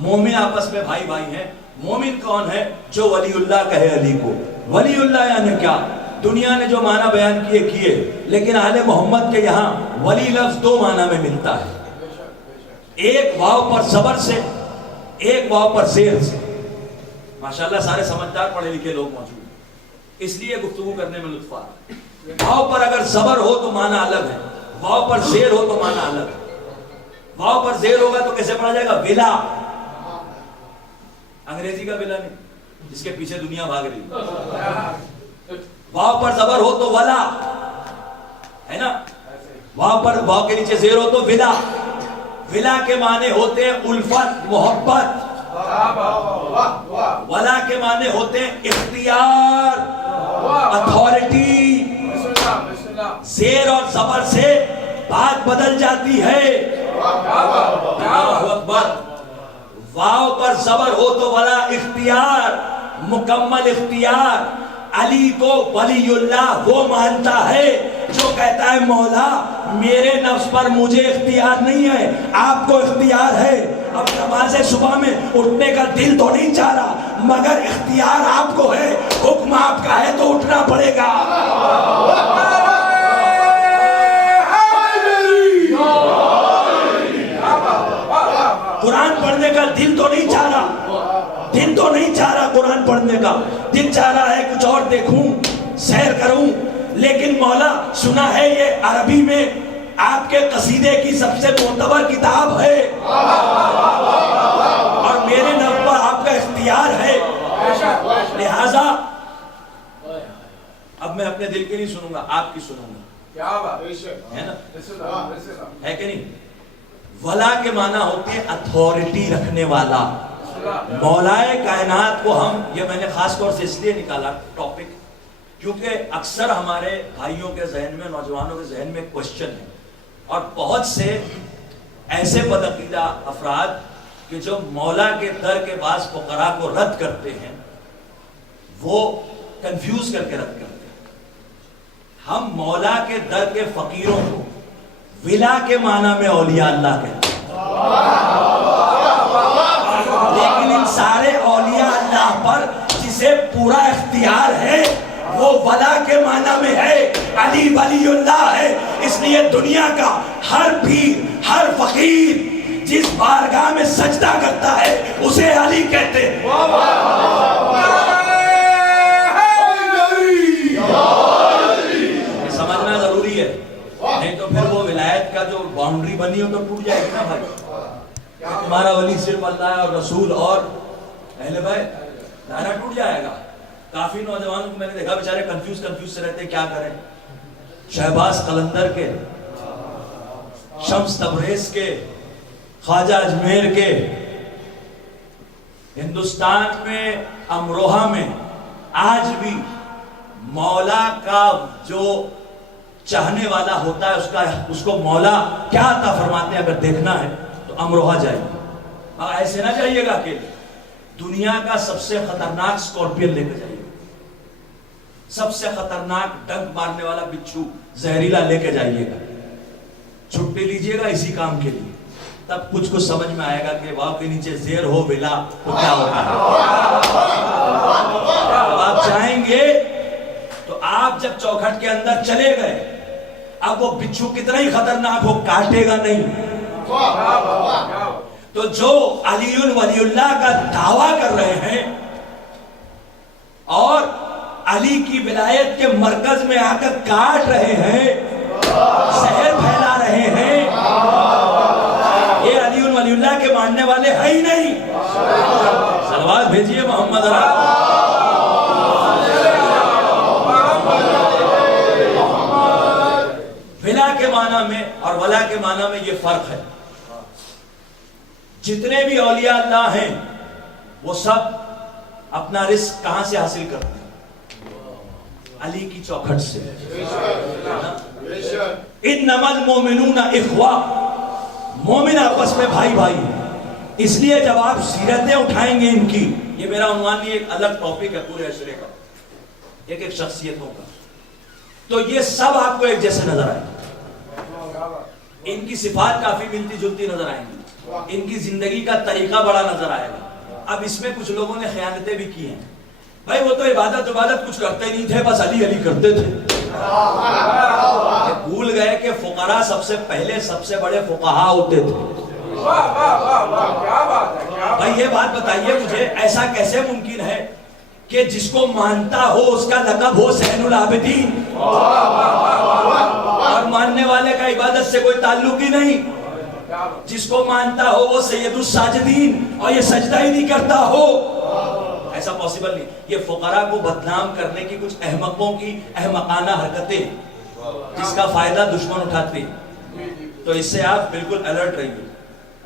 مومن آپس میں بھائی بھائی ہیں۔ مومن کون ہے؟ جو ولی اللہ کہے علی کو۔ ولی اللہ یعنی کیا؟ دنیا نے جو معنی بیان کیے، لیکن آل محمد کے یہاں ولی لفظ دو معنی میں ملتا ہے، ایک واو پر زبر سے، ایک واو پر زیر سے۔ ماشاءاللہ سارے سمجھدار پڑھے لکھے لوگ موجود ہیں، اس لیے گفتگو کرنے میں لطف آ رہا ہے۔ واو پر اگر زبر ہو تو معنی الگ ہے، واو پر زیر ہو تو معنی الگ ہے۔ واو پر زیر ہوگا تو کیسے پڑھا جائے گا؟ ولا، انگریزی کا ولا نہیں جس کے پیچھے دنیا بھاگ رہی۔ واو پر زبر ہو تو ولا، ہے نا؟ واو پر واو کے نیچے زیر ہو تو ولا۔ ولا کے معنی ہوتے ہیں الفت، محبت۔ ولا کے معنی ہوتے ہیں اختیار، اتھارٹی۔ زیر اور زبر سے بات بدل جاتی ہے۔ اللہ اکبر۔ واو پر زبر ہو تو ولا، اختیار، مکمل اختیار۔ علی کو ولی اللہ وہ مانتا ہے جو کہتا ہے مولا میرے نفس پر مجھے اختیار نہیں ہے، آپ کو اختیار ہے۔ اب نماز صبح میں اٹھنے کا دل تو نہیں چاہ رہا، مگر اختیار آپ کو ہے، حکم آپ کا ہے تو اٹھنا پڑے گا۔ قرآن پڑھنے کا دل تو نہیں چاہ رہا، دل تو نہیں چاہ رہا قرآن پڑھنے کا، دل چاہ رہا ہے کچھ اور دیکھوں، سیر کروں، لیکن مولا سنا ہے یہ عربی میں آپ کے قصیدے کی سب سے معتبر کتاب ہے، اور میرے نفس پر آپ کا اختیار ہے، لہذا اب میں اپنے دل کی نہیں سنوں گا، آپ کی سنوں گا۔ کیا بات ہے نا؟ ہے کہ نہیں؟ ولا کے معنی ہوتے ہیں اتھارٹی رکھنے والا۔ مولا کائنات کو ہم، یہ میں نے خاص طور سے اس لیے نکالا ٹاپک کیونکہ اکثر ہمارے بھائیوں کے ذہن میں، نوجوانوں کے ذہن میں کوشچن ہے، اور بہت سے ایسے بدعقیدہ افراد کہ جو مولا کے در کے بعض فقراء کو رد کرتے ہیں، وہ کنفیوز کر کے رد کرتے ہیں۔ ہم مولا کے در کے فقیروں کو ولا کے معنی میں اولیاء اللہ کہتے ہیں، لیکن ان سارے اولیاء اللہ پر جسے پورا اختیار ہے وہ ولا کے معنی میں ہے، علی ولی اللہ ہے۔ اس لیے دنیا کا ہر پیر، ہر فقیر جس بارگاہ میں سجدہ کرتا ہے اسے علی کہتے ہیں۔ یہ سمجھنا ضروری ہے، نہیں تو پھر وہ ولایت کا جو باؤنڈری بنی ہو تو ٹوٹ جائے گی نا بھائی۔ تمہارا ولی صرف اللہ ہے اور رسول اور اہل بیت، دائرہ ٹوٹ جائے گا۔ کافی نوجوانوں کو میں نے دیکھا بیچارے کنفیوز سے رہتے ہیں، کیا کریں؟ شہباز قلندر کے، شمس تبریز کے، خواجہ اجمیر کے، ہندوستان میں امروہہ میں آج بھی مولا کا جو چاہنے والا ہوتا ہے اس کو مولا کیا عطا فرماتے ہیں اگر دیکھنا ہے تو امروہہ جائیے۔ ایسے نہ جائیے گا کہ دنیا کا سب سے خطرناک سکورپین لے کے جائیے، سب سے خطرناک ڈنک مارنے والا بچھو زہریلا لے کے جائیے گا، چھٹی لیجئے گا اسی کام کے لیے، تب کچھ سمجھ میں آئے گا کہ واو کے نیچے زیر ہو ولا تو کیا ہوتا ہے۔ اب آپ جائیں گے تو آپ جب چوکھٹ کے اندر چلے گئے، اب وہ بچھو کتنا ہی خطرناک ہو کاٹے گا نہیں۔ تو جو علی ولی اللہ کا دعویٰ کر رہے ہیں اور علی کی ولایت کے مرکز میں آ کر کاٹ رہے ہیں، زہر پھیلا رہے ہیں، یہ علی ولی اللہ کے ماننے والے ہیں ہی نہیں۔ صلوات بھیجئے محمد ولا کے معنی میں اور ولا کے معنی میں یہ فرق ہے۔ جتنے بھی اولیاء اللہ ہیں وہ سب اپنا رزق کہاں سے حاصل کرتے ہیں؟ علی کی چوکھٹ سے۔ انما المؤمنون اخوہ، مومن آپس میں بھائی بھائی ہیں۔ اس لیے جب آپ سیرتیں اٹھائیں گے ان کی، یہ میرا عنوان نہیں، ایک الگ ٹاپک ہے پورے عشرے کا، ایک شخصیتوں کا، تو یہ سب آپ کو ایک جیسے نظر آئیں گے۔ ان کی صفات کافی ملتی جلتی نظر آئیں گی، ان کی زندگی کا طریقہ بڑا نظر آئے گا۔ اب اس میں کچھ لوگوں نے خیانتیں بھی کی ہیں، بھائی وہ تو عبادت کچھ کرتے نہیں تھے، بس علی علی کرتے تھے۔ بھول گئے کہ فقراء سب سے پہلے سب سے بڑے فقہاء ہوتے تھے۔ بھائی یہ بات بتائیے مجھے، ایسا کیسے ممکن ہے کہ جس کو مانتا ہو اس کا لقب ہو زین العابدین، اور ماننے والے کا عبادت سے کوئی تعلق ہی نہیں؟ جس کو مانتا ہو وہ سید الساجدین اور یہ سجدہ ہی نہیں کرتا ہو، ایسا پاسبل نہیں۔ یہ فقراء کو بدنام کرنے کی کچھ احمقوں کی احمقانہ حرکتیں جس کا فائدہ دشمن اٹھاتے ہیں، تو اس سے آپ بالکل الرٹ رہیے۔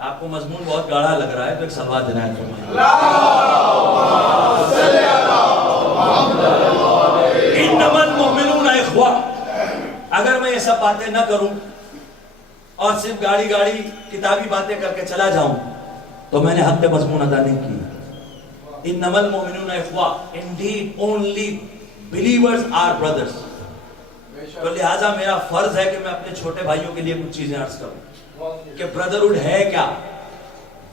آپ کو مضمون بہت گاڑا لگ رہا ہے تو ایک صلوات عنایت فرمائیں۔ انما المؤمنون اخوہ۔ اگر میں یہ سب باتیں نہ کروں اور صرف گاڑی کتابی باتیں کر کے چلا جاؤں تو میں نے حق مضمون ادا نہیں کی۔ انما المؤمنون اخوہ، indeed only believers are brothers۔ تو لہٰذا میرا فرض ہے کہ میں اپنے چھوٹے بھائیوں کے لیے کچھ چیزیں عرض کروں کہ برادرہڈ ہے کیا۔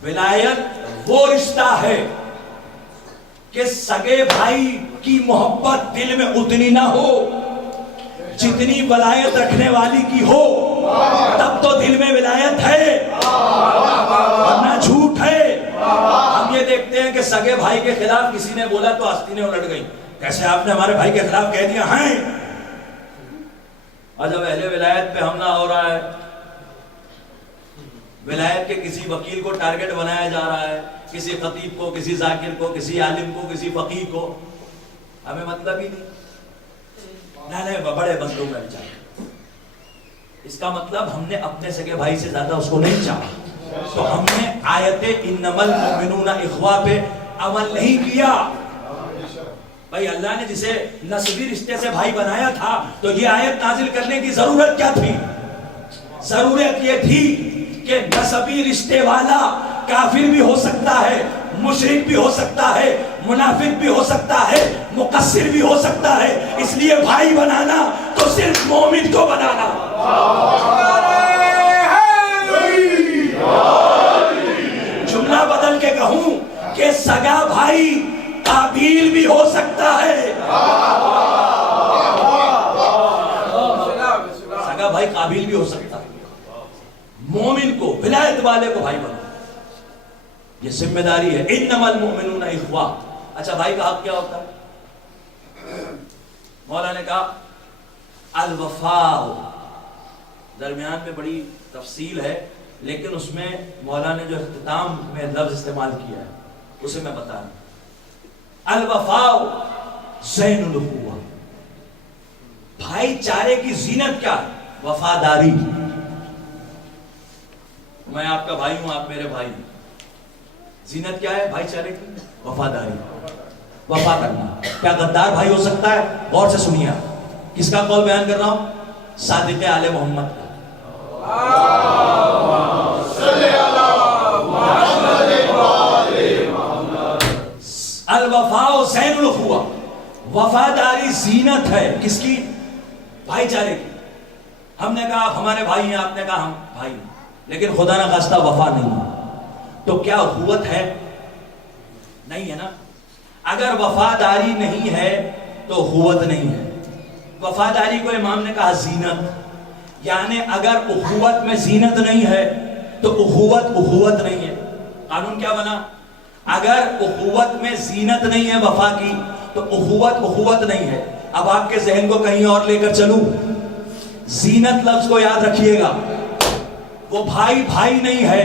ولایت وہ رشتہ ہے کہ سگے بھائی کی محبت دل میں اتنی نہ ہو جتنی ولایت رکھنے والی کی ہو، تب تو دل میں ولایت ہے ورنہ جھوٹ ہے۔ ہم یہ دیکھتے ہیں کہ سگے بھائی کے خلاف کسی نے بولا تو آستینیں الٹ گئی، کیسے آپ نے ہمارے بھائی کے خلاف کہہ دیا ہے؟ اور جب اہل ولایت پہ حملہ ہو رہا ہے، ولایت کے کسی وکیل کو ٹارگٹ بنایا جا رہا ہے، کسی خطیب کو، کسی ذاکر کو، کسی عالم کو، کسی فقیہ کو، ہمیں مطلب ہی نہیں، بڑے بندوں میں چاہتے۔ اس کا مطلب ہم نے اپنے سگے بھائی سے زیادہ اس کو نہیں چاہا، تو ہم نے آیت انما المؤمنون اخوہ پہ عمل نہیں کیا، بھائی اللہ نے جسے نسبی رشتے سے بھائی بنایا تھا تو یہ آیت نازل کرنے کی ضرورت کیا تھی؟ ضرورت یہ تھی کہ نسبی رشتے والا کافر بھی ہو سکتا ہے، مشرک بھی ہو سکتا ہے، منافق بھی ہو سکتا ہے، مقصر بھی ہو سکتا ہے، اس لیے بھائی بنانا تو صرف مومن کو بنانا۔ جملہ بدل کے کہوں کہ سگا بھائی قابیل بھی ہو سکتا ہے، سگا بھائی قابیل بھی ہو سکتا ہے۔ مومن کو، ولایت والے کو بھائی بنانا، یہ ذمہ داری ہے۔ انما المؤمنون اخوہ۔ اچھا بھائی کا حق کیا ہوتا ہے؟ مولا نے کہا الوفاء، درمیان میں بڑی تفصیل ہے لیکن اس میں مولا نے جو اختتام میں لفظ استعمال کیا ہے اسے میں بتا رہا ہوں۔ الوفاء زین الاخوہ، بھائی چارے کی زینت کیا ہے؟ وفاداری۔ میں آپ کا بھائی ہوں، آپ میرے بھائی ہیں، زینت کیا ہے بھائی چارے کی؟ وفاداری، وفا کرنا۔ کیا غدار بھائی ہو سکتا ہے؟ غور سے سنیے، کس کا قول بیان کر رہا ہوں؟ صادق آل محمد کا۔ الوفاء زین الاخوہ، وفاداری زینت ہے کس کی؟ بھائی چارے کی۔ ہم نے کہا آپ ہمارے بھائی ہیں، آپ نے کہا ہم بھائی ہیں، لیکن خدا نہ خواستہ وفا نہیں ہے تو کیا اخوت ہے؟ نہیں ہے نا۔ اگر وفاداری نہیں ہے تو اخوت نہیں ہے۔ وفاداری کو امام نے کہا زینت، یعنی اگر اخوت میں زینت نہیں ہے تو اخوت نہیں ہے۔ قانون کیا بنا؟ اگر اخوت میں زینت نہیں ہے وفا کی تو اخوت نہیں ہے۔ اب آپ کے ذہن کو کہیں اور لے کر چلوں، زینت لفظ کو یاد رکھیے گا، وہ بھائی بھائی نہیں ہے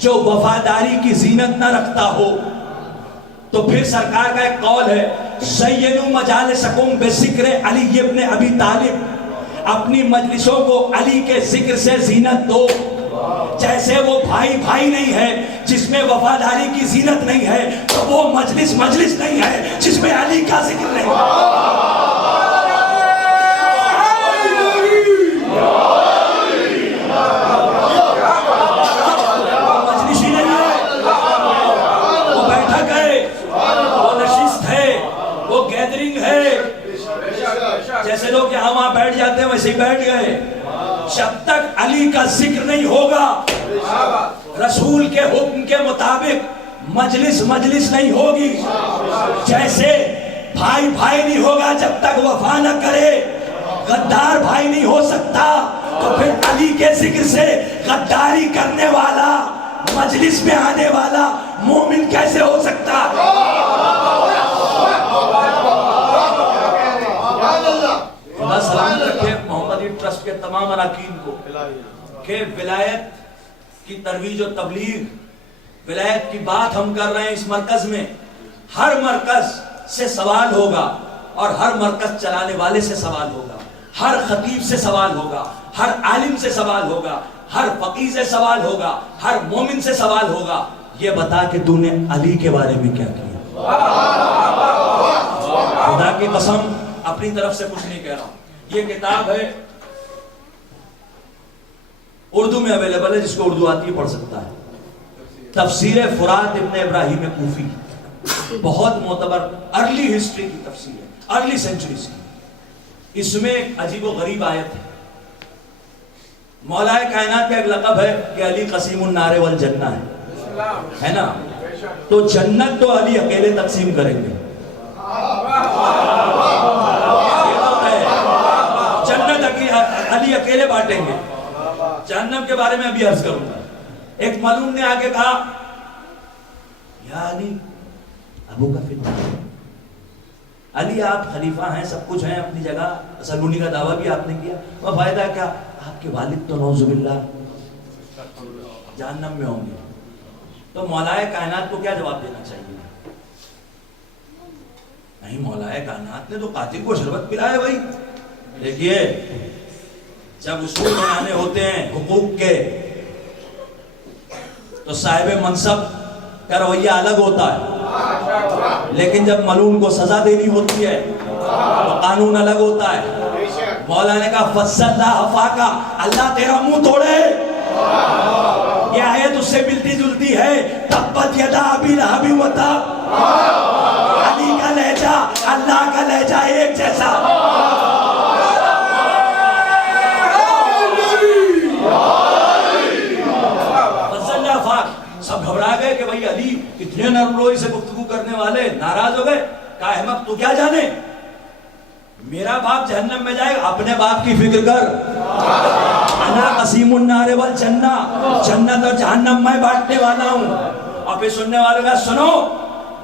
جو وفاداری کی زینت نہ رکھتا ہو۔ تو پھر سرکار کا ایک قول ہے زینوا مجالسکم بذکر علی ابن ابی طالب، اپنی مجلسوں کو علی کے ذکر سے زینت دو۔ جیسے وہ بھائی بھائی نہیں ہے جس میں وفاداری کی زینت نہیں ہے تو وہ مجلس نہیں ہے جس میں علی کا ذکر نہیں ہے۔ جیسے لوگ یہاں وہاں بیٹھ جاتے ہیں ویسے ہی بیٹھ گئے۔ جب تک علی کا ذکر نہیں ہوگا، رسول کے حکم کے مطابق مجلس نہیں ہوگی۔ جیسے بھائی نہیں ہوگا جب تک وفا نہ کرے، غدار بھائی نہیں ہو سکتا، تو پھر علی کے ذکر سے غداری کرنے والا، مجلس میں آنے والا مومن کیسے ہو سکتا؟ خدا سلامت رکھے محمدی ٹرسٹ کے تمام اراکین کو کہ ولایت کی ترویج و تبلیغ، ولایت کی بات ہم کر رہے ہیں اس مرکز میں، ہر مرکز سے سوال ہوگا اور ہر مرکز چلانے والے سے سوال ہوگا، ہر خطیب سے سوال ہوگا، ہر عالم سے سوال ہوگا، ہر فقیہ سے سوال ہوگا، ہر مومن سے سوال ہوگا، یہ بتا کہ تو نے علی کے بارے میں کیا کیا۔ خدا کی قسم اپنی طرف سے کچھ نہیں کہہ رہا ہوں، یہ کتاب ہے اردو میں اویلیبل ہے، جس کو اردو آتی ہے پڑھ سکتا ہے، تفسیر فرات ابن ابراہیم کوفی، بہت معتبر ارلی ہسٹری کی تفسیر ہے، ارلی سینچریز کی۔ اس میں ایک عجیب و غریب آیت ہے، مولا کائنات کا ایک لقب ہے کہ علی قسیم النار والجنہ ہے نا، تو جنت تو علی اکیلے تقسیم کریں گے، جنت علی اکیلے بانٹیں گے۔ جہنم کے بارے میں ابھی عرض کروں گا۔ ایک معلوم نے آگے کہا یا علی ابو کا فتنہ، علی آپ خلیفہ ہیں، سب کچھ ہیں اپنی جگہ، سلمونی کا دعویٰ بھی آپ نے کیا، وہ فائدہ کیا؟ آپ کے والد تو نعوذ باللہ جہنم میں ہوں گے۔ تو مولا کائنات کو کیا جواب دینا چاہیے؟ نہیں، مولا کائنات نے تو قاتل کو شربت پلایا بھائی۔ دیکھیے جب اصول بنانے ہوتے ہیں حقوق کے تو صاحب منصب کا رویہ الگ ہوتا ہے، لیکن جب ملعون کو سزا دینی ہوتی ہے تو قانون الگ ہوتا ہے. مولا نے کہا فَصَّلَّا حَفَاقَ, اللہ تیرا منہ توڑے. یہ آیت اس سے ملتی جلتی ہے. تبت یدا ابی لہب وتب. علی کا لہجہ اللہ کا لہجہ ایک جیسا. سب گھبرا گئے کہ بھئی علی اتنے نرم روئی سے گفتگو کرنے والے ناراض ہو گئے. کہا احمق تو کیا جانے, میرا باپ جہنم میں جائے گا, اپنے باپ کی فکر کر. انا قسیم النار والجنہ, جنت اور جہنم میں بانٹنے والا ہوں. اور پھر سننے والوں کا سنو,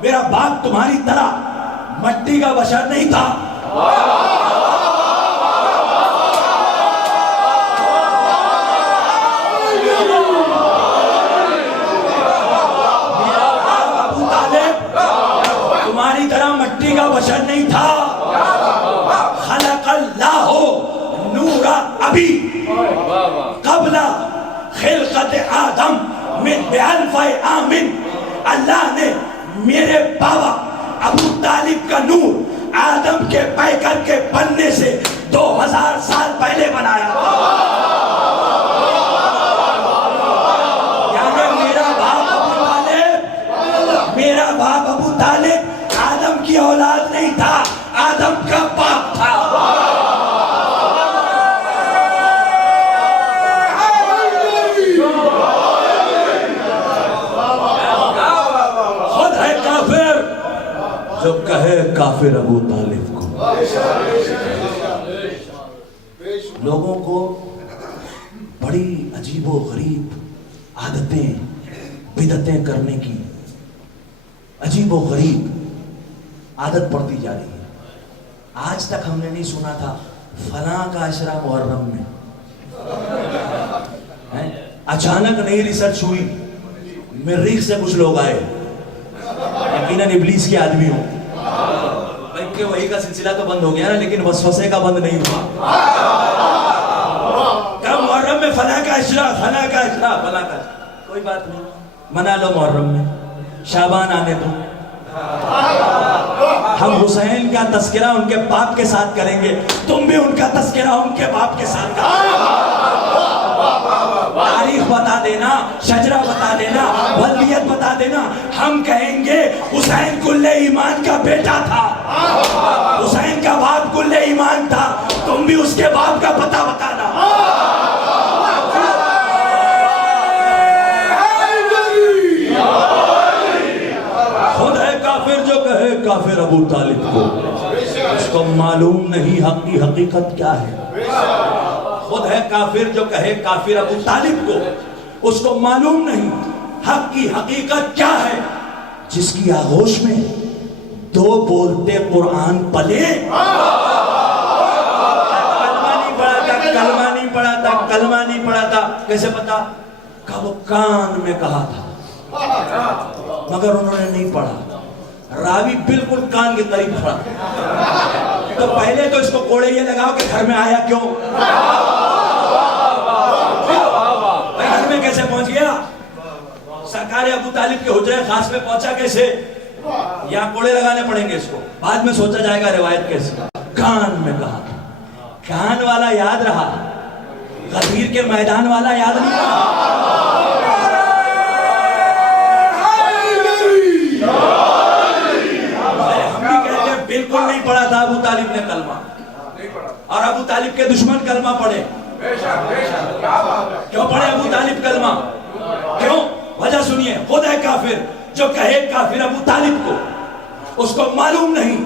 میرا باپ تمہاری طرح مٹی کا بشر نہیں تھا. تمہاری طرح مٹی کا بشر نہیں تھا. خلق اللہ نور ابی قبل خلقت آدم من بألف عام. اللہ نے میرے بابا ابو طالب کا نور آدم کے پیکر کے بننے سے 2000 سال پہلے بنایا. یعنی میرا باپ ابو طالب آدم کی اولاد نہیں تھا, آدم کا باپ تھا. خود ہے کافر جو کہے کافر ابو طالب کو. لوگوں کو بڑی عجیب و غریب عادتیں بدعتیں کرنے کی عجیب و غریب عادت پڑتی جا رہی ہے. آج تک ہم نے نہیں سنا تھا فلاں کا عشرہ محرم میں. اچانک نئی ریسرچ ہوئی, مریخ سے کچھ لوگ آئے, یقیناً ابلیس کے آدمی ہوں. کہ وہی کا سلسلہ تو بند ہو گیا نا, لیکن وسوسے کا بند نہیں ہوا. کیا محرم میں فلاں کا عشرہ, فلاں کا عشرہ, فلاں کا, کوئی بات نہیں, منا لو محرم میں, شعبان آنے دو. ہم حسین کا تذکرہ ان کے باپ کے ساتھ کریں گے, تم بھی ان کا تذکرہ ان کے باپ کے ساتھ کرو. تاریخ بتا دینا, شجرہ بتا دینا, ولدیت بتا دینا. ہم کہیں گے حسین کل ایمان کا بیٹا تھا, حسین کا باپ کل ایمان تھا, تم بھی اس کے باپ کا پتہ بتانا. خود ہے کافر جو کہے کافر ابو طالب کو, اس کو معلوم نہیں حق کی حقیقت کیا ہے. خود ہے کافر جو کہے کافر ابو طالب کو, اس کو معلوم نہیں حق کی حقیقت کیا ہے. جس کی آغوش میں 2 بولتے قرآن پلے. کلمہ نہیں پڑھا تھا, کیسے پتا؟ کہ وہ کان میں کہا تھا مگر انہوں نے نہیں پڑھا. راوی بالکل کان کے قریب کھڑا. تو پہلے تو اس کو کوڑے یہ لگاؤ کہ گھر میں آیا کیوں, گھر میں کیسے پہنچ گیا, سرکار ابو طالب کے حجرے خاص میں پہنچا کیسے, یا کوڑے لگانے پڑیں گے اس کو, بعد میں سوچا جائے گا روایت کیسے. کان میں کہا, کان والا یاد رہا, غدیر کے میدان والا یاد نہیں رہا. بالکل نہیں پڑھا تھا ابو طالب نے کلمہ, اور ابو طالب کے دشمن کلمہ پڑھے. کیوں پڑھے ابو طالب کلمہ, کیوں؟ وجہ سنیے. خود ہے کافر جو کہے کافر ابو طالب کو, اس کو معلوم نہیں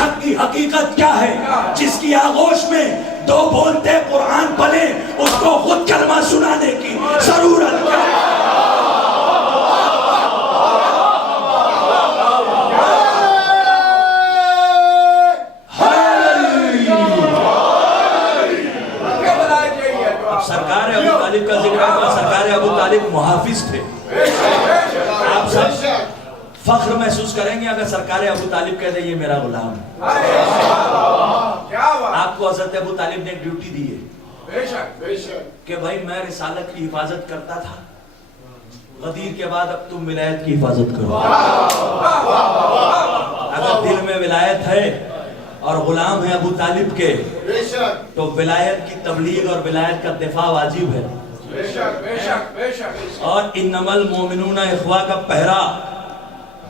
حق کی حقیقت کیا ہے. جس کی آغوش میں 2 بولتے قرآن پڑھے, اس کو خود کلمہ سنانے کی ضرورت کیا ہے. سرکار ابو طالب کا ذکر ہے, سرکار ابو طالب محافظ تھے. آپ سب فخر محسوس کریں گے اگر سرکار ابو طالب کہہ دے یہ میرا غلام ہے. آپ کو حضرت ابو طالب نے ایک ڈیوٹی دی ہے کہ بھائی میں رسالت کی حفاظت کرتا تھا, غدیر کے بعد اب تم ولایت کی حفاظت کرو. ولایت ہے اور غلام ہے ابو طالب کے، تو ولایت کی تبلیغ اور ولایت کا دفاع واجب ہے. اور انما المومنون اخوہ کا پہرا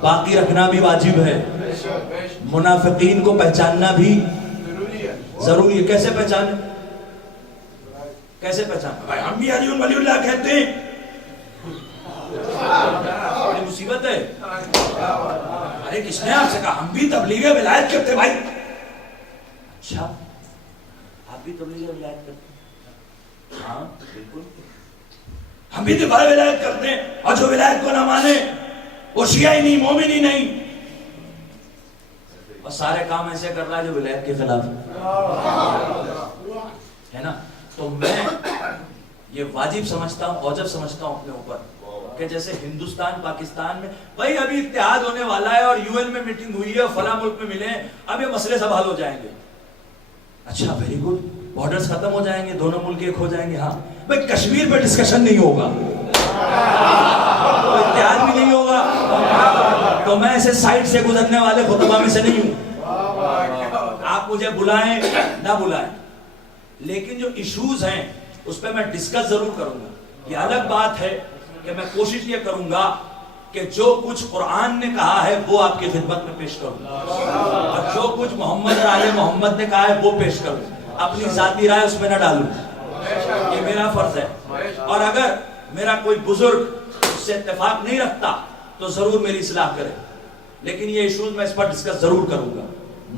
باقی رکھنا بھی واجب ہے. منافقین کو پہچاننا بھی ضروری ہے. کیسے پہچانے؟ کیسے پہچانے؟ بھائی ہم بھی علی ولی اللہ کہتے ہیں، یہ مصیبت ہے. ارے کس نے آپ سے کہا ہم بھی تبلیغ ولایت کرتے ہیں؟ بھائی اچھا آپ بھی تبلیغ ولایت کرتے ہیں؟ ہاں بالکل ہم بھی دفاع ولایت کرتے ہیں، اور جو ولایت کو نہ مانے وہ شیعہ ہی نہیں، مومن ہی نہیں، اور سارے کام ایسے کر رہا ہے جو ولایت کے خلاف ہے نا. تو میں یہ واجب سمجھتا ہوں، اوجب سمجھتا ہوں اپنے اوپر کہ جیسے ہندوستان پاکستان میں بھائی ابھی اتحاد ہونے والا ہے اور یو این میں میٹنگ ہوئی ہے اور فلاں ملک میں ملے ہیں، اب یہ مسئلے سب حل ہو جائیں گے. اچھا ویری گڈ، بارڈرز ختم ہو جائیں گے، دونوں ملک ایک ہو جائیں گے. ہاں بھائی کشمیر پہ ڈسکشن نہیں ہوگا، اتحاد بھی نہیں ہوگا. تو میں ایسے سائٹ سے گزرنے والے خطبہ میں سے نہیں ہوں. آپ مجھے بلائیں نہ بلائیں، لیکن جو ایشوز ہیں اس پہ میں ڈسکس ضرور کروں گا. یہ الگ بات ہے کہ میں کوشش یہ کروں گا کہ جو کچھ قرآن نے کہا ہے وہ آپ کی خدمت میں پیش کروں، اور جو کچھ محمد اور آل محمد نے کہا ہے وہ پیش کروں. اپنی ذاتی رائے اس میں نہ ڈالوں، یہ میرا فرض ہے. اور اگر میرا کوئی بزرگ اس سے اتفاق نہیں رکھتا تو ضرور میری اصلاح کرے، لیکن یہ ایشوز میں اس پر ڈسکس ضرور کروں گا.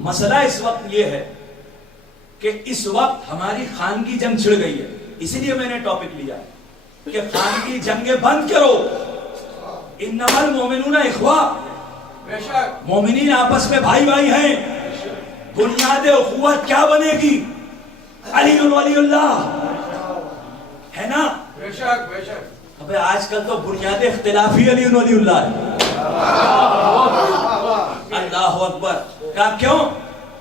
مسئلہ اس وقت یہ ہے کہ اس وقت ہماری خانگی جنگ چھڑ گئی ہے، اسی لیے میں نے ٹاپک لیا کہ خانگی جنگیں بند کرو. انما المومنون اخوہ، مومنین آپس میں بھائی بھائی ہیں. بنیاد اخوت کیا بنے گی؟ علی ولی اللہ ہے نا. ابے آج کل تو بنیاد اختلافی علی ولی اللہ ہے. اللہ اکبر. کیوں؟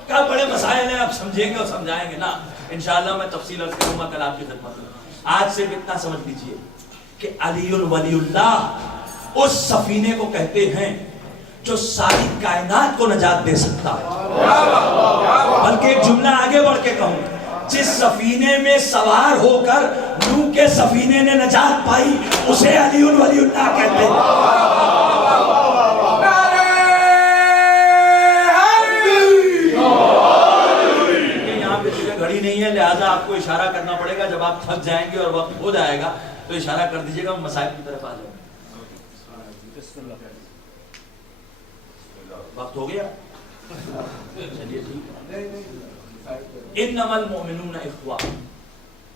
کیا بڑے مسائل ہیں، آپ سمجھیں گے اور سمجھائیں گے نا انشاءاللہ. میں تفصیل عرض کروں گا کل آپ کی خدمت میں. آج سے اتنا سمجھ لیجئے کہ علی ولی اللہ اس سفینے کو کہتے ہیں جو ساری کائنات کو نجات دے سکتا ہے. بلکہ ایک جملہ آگے بڑھ کے کہوں، جس سفینے میں سوار ہو کر نوح کے سفینے نے نجات پائی اسے علی ولی اللہ کہتے ہیں. گھڑی نہیں ہے لہذا آپ کو اشارہ کرنا پڑے گا. جب آپ تھک جائیں گے اور وقت ہو جائے گا تو اشارہ کر دیجئے گا، مسائل کی طرف آ جائیں. وقت ہو گیا، چلیے ٹھیک. انما المؤمنون اخوہ،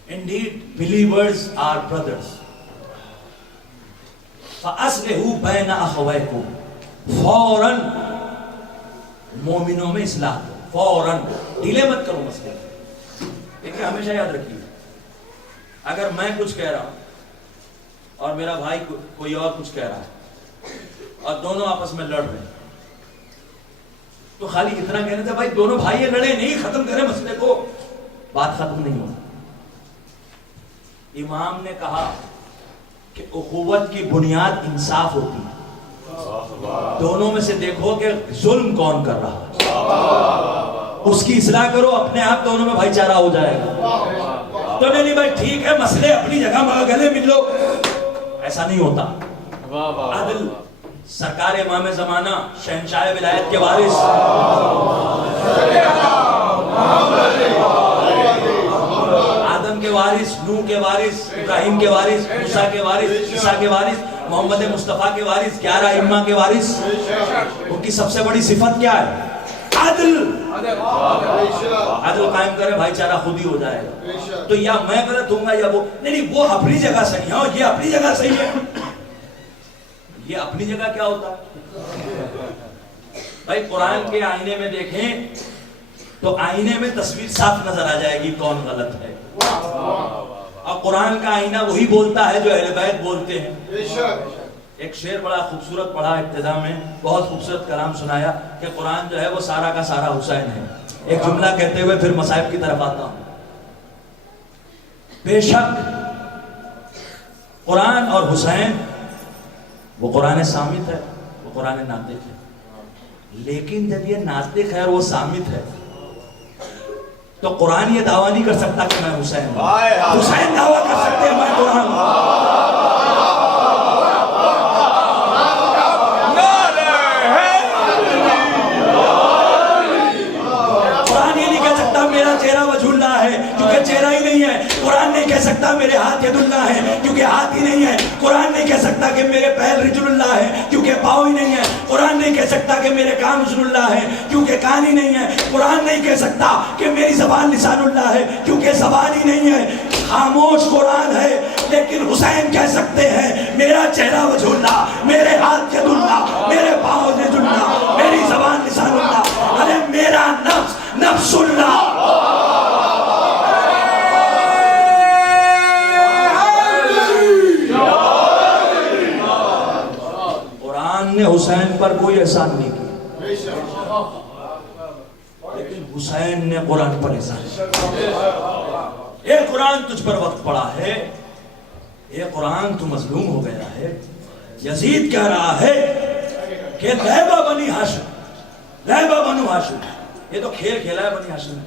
indeed believers are brothers. فَأَصْلِحُوا بَيْنَ أَخَوَيْكُمْ، فوراً مومنوں میں اصلاح دو، فوراً ڈیلے مت کرو مسئلے. لیکن ہمیشہ یاد رکھیے اگر میں کچھ کہہ رہا ہوں اور میرا بھائی کوئی اور کچھ کہہ رہا ہے اور دونوں آپس میں لڑ رہے ہیں تو خالی اتنا کہنے تھے بھائی دونوں بھائی لڑے نہیں، ختم کریں مسئلے کو، بات ختم نہیں ہوگی. امام نے کہا کہ اخوت کی بنیاد انصاف ہوتی ہے. دونوں میں سے دیکھو کہ ظلم کون کر رہا ہے، اس کی اصلاح کرو، اپنے آپ دونوں میں بھائی چارہ ہو جائے گا. تو نہیں بھائی ٹھیک ہے مسئلے اپنی جگہ مگر گلے مل لو، ایسا نہیں ہوتا. عدل سرکار امام زمانہ شہنشاہ ولایت کے وارث آدم کے وارث، نوح کے وارث، ابراہیم کے وارث، موسیٰ کے وارث، عیسیٰ کے وارث، محمد مصطفیٰ کے وارث، 11 ائمہ کے وارث. ان کی سب سے بڑی صفت کیا ہے؟ عدل. عدل قائم کرے بھائی چارہ خود ہی ہو جائے گا. تو یا میں غلط ہوں گا یا وہ نہیں، وہ اپنی جگہ صحیح ہے اور یہ اپنی جگہ صحیح ہے. یہ اپنی جگہ کیا ہوتا ہے بھائی؟ قرآن کے آئینے میں دیکھیں تو آئینے میں تصویر صاف نظر آ جائے گی کون غلط ہے. اور قرآن کا آئینہ وہی بولتا ہے جو اہل بیت بولتے ہیں. ایک شعر بڑا خوبصورت پڑھا ابتدا میں، بہت خوبصورت کلام سنایا کہ قرآن جو ہے وہ سارا کا سارا حسین ہے. ایک جملہ کہتے ہوئے پھر مصائب کی طرف آتا ہوں. بے شک قرآن اور حسین وہ قرآن سامت ہے، وہ قرآن ناطق ہے، لیکن جب یہ ناطق ہے اور وہ صامت ہے تو قرآن یہ دعویٰ نہیں کر سکتا کہ میں حسین ہوں. حسین دعویٰ کر سکتے ہیں میں قرآن ہوں. چہرہ وجہ اللہ ہے کیونکہ چہرہ ہی نہیں ہے. قرآن نہیں کہہ سکتا میرے ہاتھ ید اللہ ہے کیونکہ ہاتھ ہی نہیں ہے. قرآن نہیں کہہ سکتا کہ میرے پیر رجل اللہ ہے کیونکہ پاؤں ہی نہیں ہے. قرآن نہیں کہہ سکتا کہ میرے کان اذن اللہ ہے کیونکہ کان ہی نہیں ہے. قرآن نہیں کہہ سکتا کہ میری زبان لسان اللہ ہے کیونکہ زبان ہی نہیں ہے. خاموش قرآن ہے. لیکن حسین کہہ سکتے ہیں میرا چہرہ وجہ اللہ, میرے ہاتھ ید اللہ, میرے پاؤں رجل اللہ, میری زبان لسان اللہ, ارے میرا نفس نفس اللہ. قرآن نے حسین پر کوئی احسان نہیں کیا لیکن حسین نے قرآن پر احسان کیا. اے قرآن تجھ پر وقت پڑا ہے, اے قرآن تو مظلوم ہو گیا ہے. یزید کہہ رہا ہے کہ لہبہ بنی ہاشم, لہبہ بنو ہاشم, یہ تو کھیل کھیلا ہے بنی ہاشم.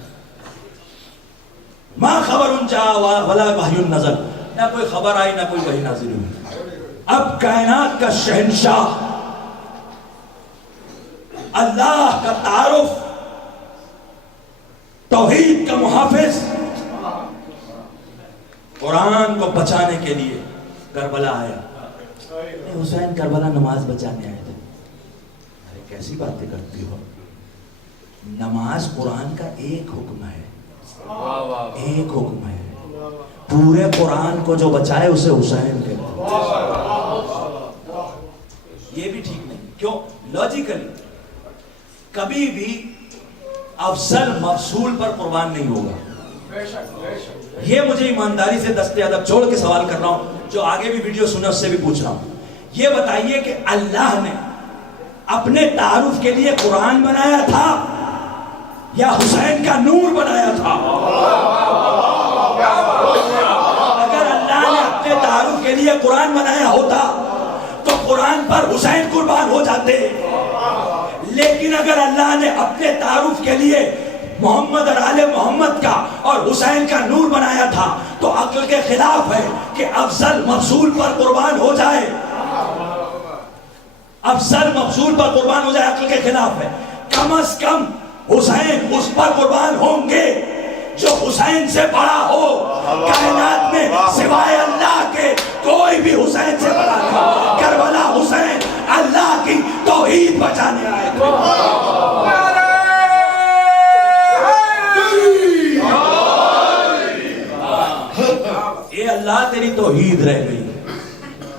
ما خبر جا ولا وحی نزل, نہ کوئی خبر آئی نہ کوئی وحی نازل ہوئی. اب کائنات کا شہنشاہ, اللہ کا تعارف, توحید کا محافظ, قرآن کو بچانے کے لیے کربلا آیا. حسین کربلا نماز بچانے آئے تھے. ارے کیسی باتیں کرتی ہو, نماز قرآن کا ایک حکم ہے, ایک حکم ہے. پورے قرآن کو جو بچائے اسے حسین کہتے ہیں. یہ بھی ٹھیک نہیں. کیوں؟ لاجیکلی کبھی بھی افضل مفضول پر قربان نہیں ہوگا. یہ مجھے ایمانداری سے دست ادب چھوڑ کے سوال کر رہا ہوں, جو آگے بھی ویڈیو سنے اس سے بھی پوچھ رہا ہوں. یہ بتائیے کہ اللہ نے اپنے تعارف کے لیے قرآن بنایا تھا یا حسین کا نور بنایا تھا؟ اگر اللہ نے اپنے تعارف کے لیے قرآن بنایا ہوتا تو قرآن پر حسین قربان ہو جاتے. لیکن اگر اللہ نے اپنے تعارف کے لیے محمد اور آل محمد کا اور حسین کا نور بنایا تھا تو عقل کے خلاف ہے کہ افضل مفضول پر قربان ہو جائے. افضل مفضول پر قربان ہو جائے عقل کے خلاف ہے. کم از کم حسین اس پر قربان ہوں گے جو حسین سے بڑا ہو. کائنات میں سوائے اللہ کے کوئی بھی حسین سے بڑا نہیں. کربلا حسین اللہ کی توحید بچانے آئے تھے. اے اللہ تیری توحید رہ گئی,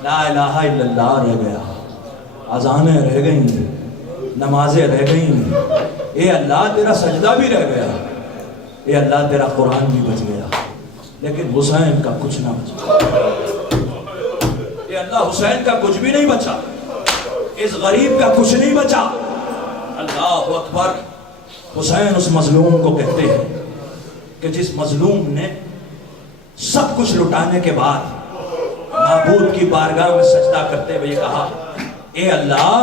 لا الہ الا اللہ رہ گیا, اذانیں رہ گئیں, نمازیں رہ گئیں. اے اللہ تیرا سجدہ بھی رہ گیا, اے اللہ تیرا قرآن بھی بچ گیا, لیکن حسین کا کچھ نہ بچا. اے اللہ حسین کا کچھ بھی نہیں بچا, اس غریب کا کچھ نہیں بچا. اللہ اکبر. حسین اس مظلوم کو کہتے ہیں کہ جس مظلوم نے سب کچھ لٹانے کے بعد معبود کی بارگاہ میں سجدہ کرتے ہوئے کہا, اے اللہ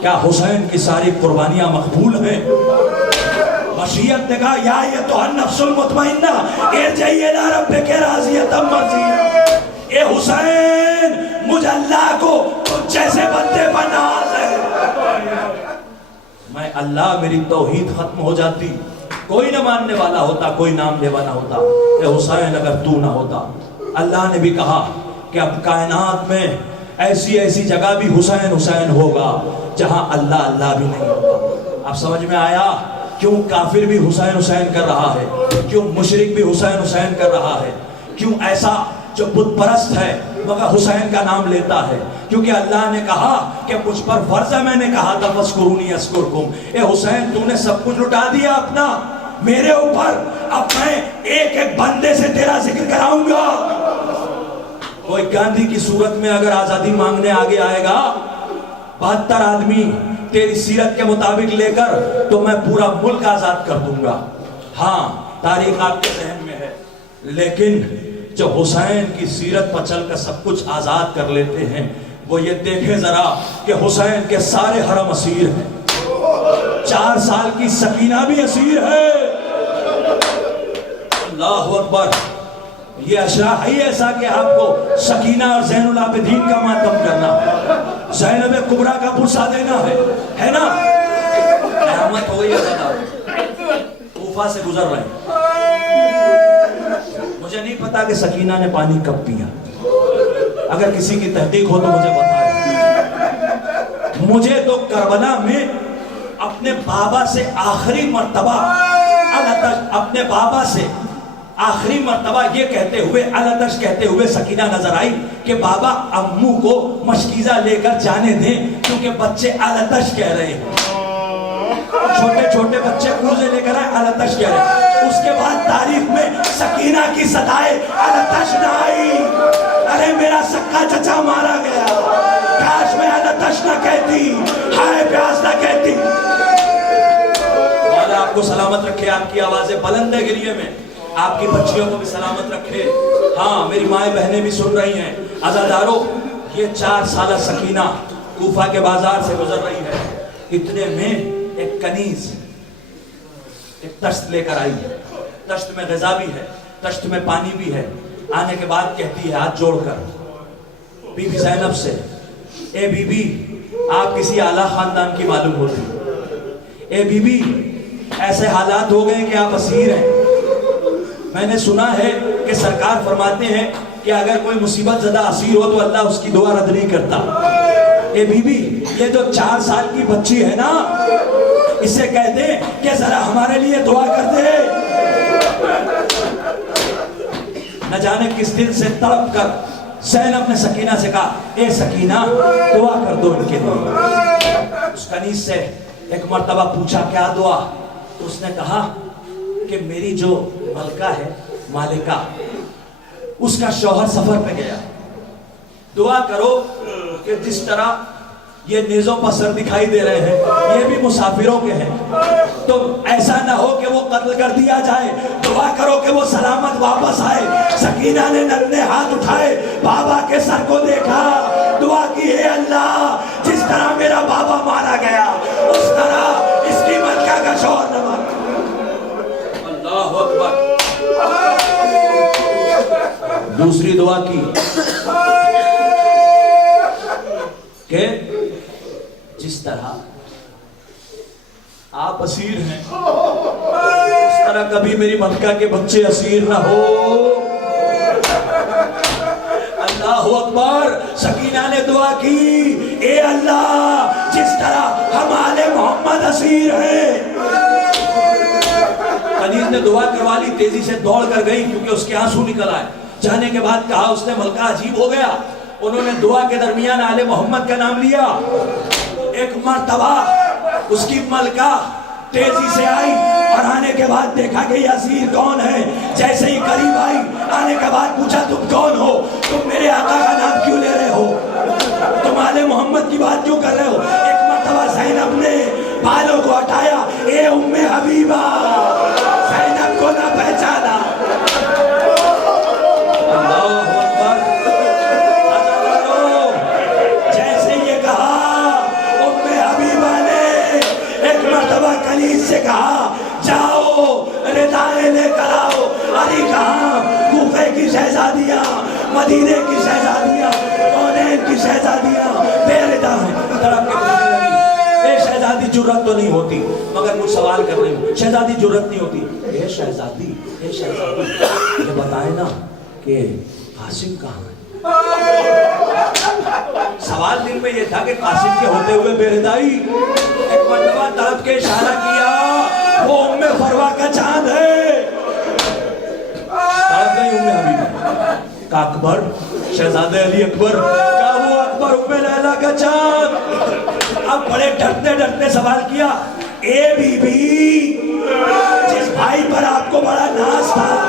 کیا حسین کی ساری قربانیاں مقبول ہیں؟ مشیت نے کہا, یا ایتھا النفس المطمئنہ ارجعی الی ربک راضیۃ مرضیہ. اے حسین مجھ اللہ کو تجھ جیسے بندے پر ناز ہے. میں اللہ میری توحید ختم ہو جاتی, کوئی نہ ماننے والا ہوتا, کوئی نام لیوانا ہوتا. اے حسین اگر تو نہ ہوتا. اللہ نے بھی کہا کہ اب کائنات میں ایسی ایسی جگہ بھی حسین حسین ہوگا جہاں اللہ اللہ بھی نہیں ہوگا. اب سمجھ میں آیا کیوں کافر بھی حسین حسین کر رہا ہے, کیوں مشرک بھی حسین حسین کر رہا ہے, کیوں ایسا جو بت پرست ہے مگر حسین کا نام لیتا ہے. کیونکہ اللہ نے کہا کہ مجھ پر فرض ہے, میں نے کہا تھا فَاذْكُرُونِي أَذْكُرْكُمْ. اے حسین تو نے سب کچھ لٹا دیا اپنا میرے اوپر, اب میں ایک ایک بندے سے تیرا ذکر کراؤں گا. کوئی گاندھی کی صورت میں اگر آزادی مانگنے آگے آئے گا 72 آدمی تیری سیرت کے مطابق لے کر, تو میں پورا ملک آزاد کر دوں گا. ہاں تاریخ آپ کے ذہن میں ہے, لیکن جو حسین کی سیرت پر چل کر سب کچھ آزاد کر لیتے ہیں وہ یہ دیکھیں ذرا کہ حسین کے سارے حرم اسیر ہیں. 4 سال کی سکینہ بھی اسیر ہے. اللہ اکبر. یہ اشرا ہے ایسا کہ آپ کو سکینہ اور زین العابدین کا ماتم کرنا، زینب کبریٰ کا پرسا دینا ہے نا. قیامت ہو گئی ہے. کوفہ سے گزر رہے ہیں. مجھے نہیں پتا کہ سکینہ نے پانی کب پیا. اگر کسی کی تحقیق ہو تو مجھے بتائیں. مجھے تو کربلا میں اپنے بابا سے آخری مرتبہ اپنے بابا سے آخری مرتبہ یہ کہتے ہوئے الاتش کہتے ہوئے سکینہ نظر آئی کہ بابا امو کو مشکیزہ لے کر جانے دیں کیونکہ بچے الاتش کہہ رہے ہیں. چھوٹے چھوٹے بچے کوزے لے کر آئے الاتش کہہ رہے ہیں. اس کے بعد تاریخ میں سکینہ کی صدائے الاتش نہ آئی. ارے میرا سکا چچا مارا گیا، کاش میں الاتش نہ کہتی، ہائے پیاس نہ کہتی. مولا آپ کو سلامت رکھے، آپ کی آوازیں بلند ہے گریے میں، آپ کی بچیوں کو بھی سلامت رکھے. ہاں میری مائیں بہنیں بھی سن رہی ہیں. عزادارو، یہ 4 سالہ سکینہ کوفہ کے بازار سے گزر رہی ہے. اتنے میں ایک کنیز ایک تشت لے کر آئی ہے. تشت میں غذا بھی ہے، تشت میں پانی بھی ہے. آنے کے بعد کہتی ہے ہاتھ جوڑ کر بی بی زینب سے، اے بی بی آپ کسی اعلیٰ خاندان کی معلوم ہوتی. اے بی بی ایسے حالات ہو گئے کہ آپ اسیر ہیں. میں نے سنا ہے کہ سرکار فرماتے ہیں کہ اگر کوئی مصیبت زدہ اسیر ہو تو اللہ اس کی دعا رد نہیں کرتا. اے بی بی یہ جو 4 سال کی بچی ہے نا، اسے کہہ دے کہ ذرا ہمارے لیے دعا کر دے. نہ جانے کس دل سے تڑپ کر زینب نے سکینہ سے کہا اے سکینہ دعا کر دو ان کے لیے. اس کنیز سے ایک مرتبہ پوچھا کیا دعا؟ تو اس نے کہا کہ میری جو ملکہ ہے مالکہ، اس کا شوہر سفر پہ گیا، دعا کرو کہ جس طرح یہ نیزوں پر سر دکھائی دے رہے ہیں یہ بھی مسافروں کے ہیں، تو ایسا نہ ہو کہ وہ قتل کر دیا جائے. دعا کرو کہ وہ سلامت واپس آئے. سکینہ نے نرنے ہاتھ اٹھائے، بابا کے سر کو دیکھا، دعا کی اے اللہ جس طرح میرا بابا مارا گیا اس طرح اس کی ملکہ کا شوہر نہ مارا. اللہ اکبر. دوسری دعا کی کہ جس طرح آپ اسیر ہیں اس طرح کبھی میری ملکہ کے بچے اسیر نہ ہو. اللہ اکبر. سکینہ نے دعا کی اے اللہ جس طرح ہم آل محمد اسیر ہیں. کنیز نے دعا کروا لی، تیزی سے دوڑ کر گئی کیونکہ اس کے آنسو نکل آئے. جانے کے بعد کہا اس نے ملکہ عجیب ہو گیا. انہوں نے دعا کے درمیان آل محمد کا نام لیا. ایک مرتبہ اس کی ملکہ تیزی سے آئی اور آنے کے بعد دیکھا کہ یہ اسیر کون ہے. جیسے ہی قریب آئی آنے کے بعد پوچھا تم کون ہو، تم میرے آقا کا نام کیوں لے رہے ہو، تم آل محمد کی بات کیوں کر رہے ہو. ایک مرتبہ زینب نے بالوں کو ہٹایا، اے ام حبیبہ. زینب کو نہ پہچانا. جیسے یہ کہا ام حبیبہ نے ایک مرتبہ کنیز سے کہا جاؤ ردائیں لے کر آؤ. علی کہاں؟ کوفے کی شہزادیاں، مدینے کی شہزادیاں، کونین کی شہزادیاں بے ردا ہیں. تڑپ کے پوچھنے لگی اے شہزادی جرت تو نہیں ہوتی، مگر کچھ سوال کر رہی ہوں. شہزادی جرت نہیں ہوتی. اے شہزادی یہ بتائے نا کہ قاسم کہاں ہے. سوال دل میں یہ تھا کہ قاسم کے ہوتے ہوئے بے ردائی. ایک مرتبہ طرف کے اشارہ کیا وہ ام فروا کا چاند ہے. طرف نہیں ام حبیبہ کا اکبر شہزادہ علی اکبر کا وہ اکبر ام لیلا کا چاند. اب بڑے ڈرتے ڈرتے سوال کیا اے بی بی جس بھائی پر آپ کو بڑا ناز تھا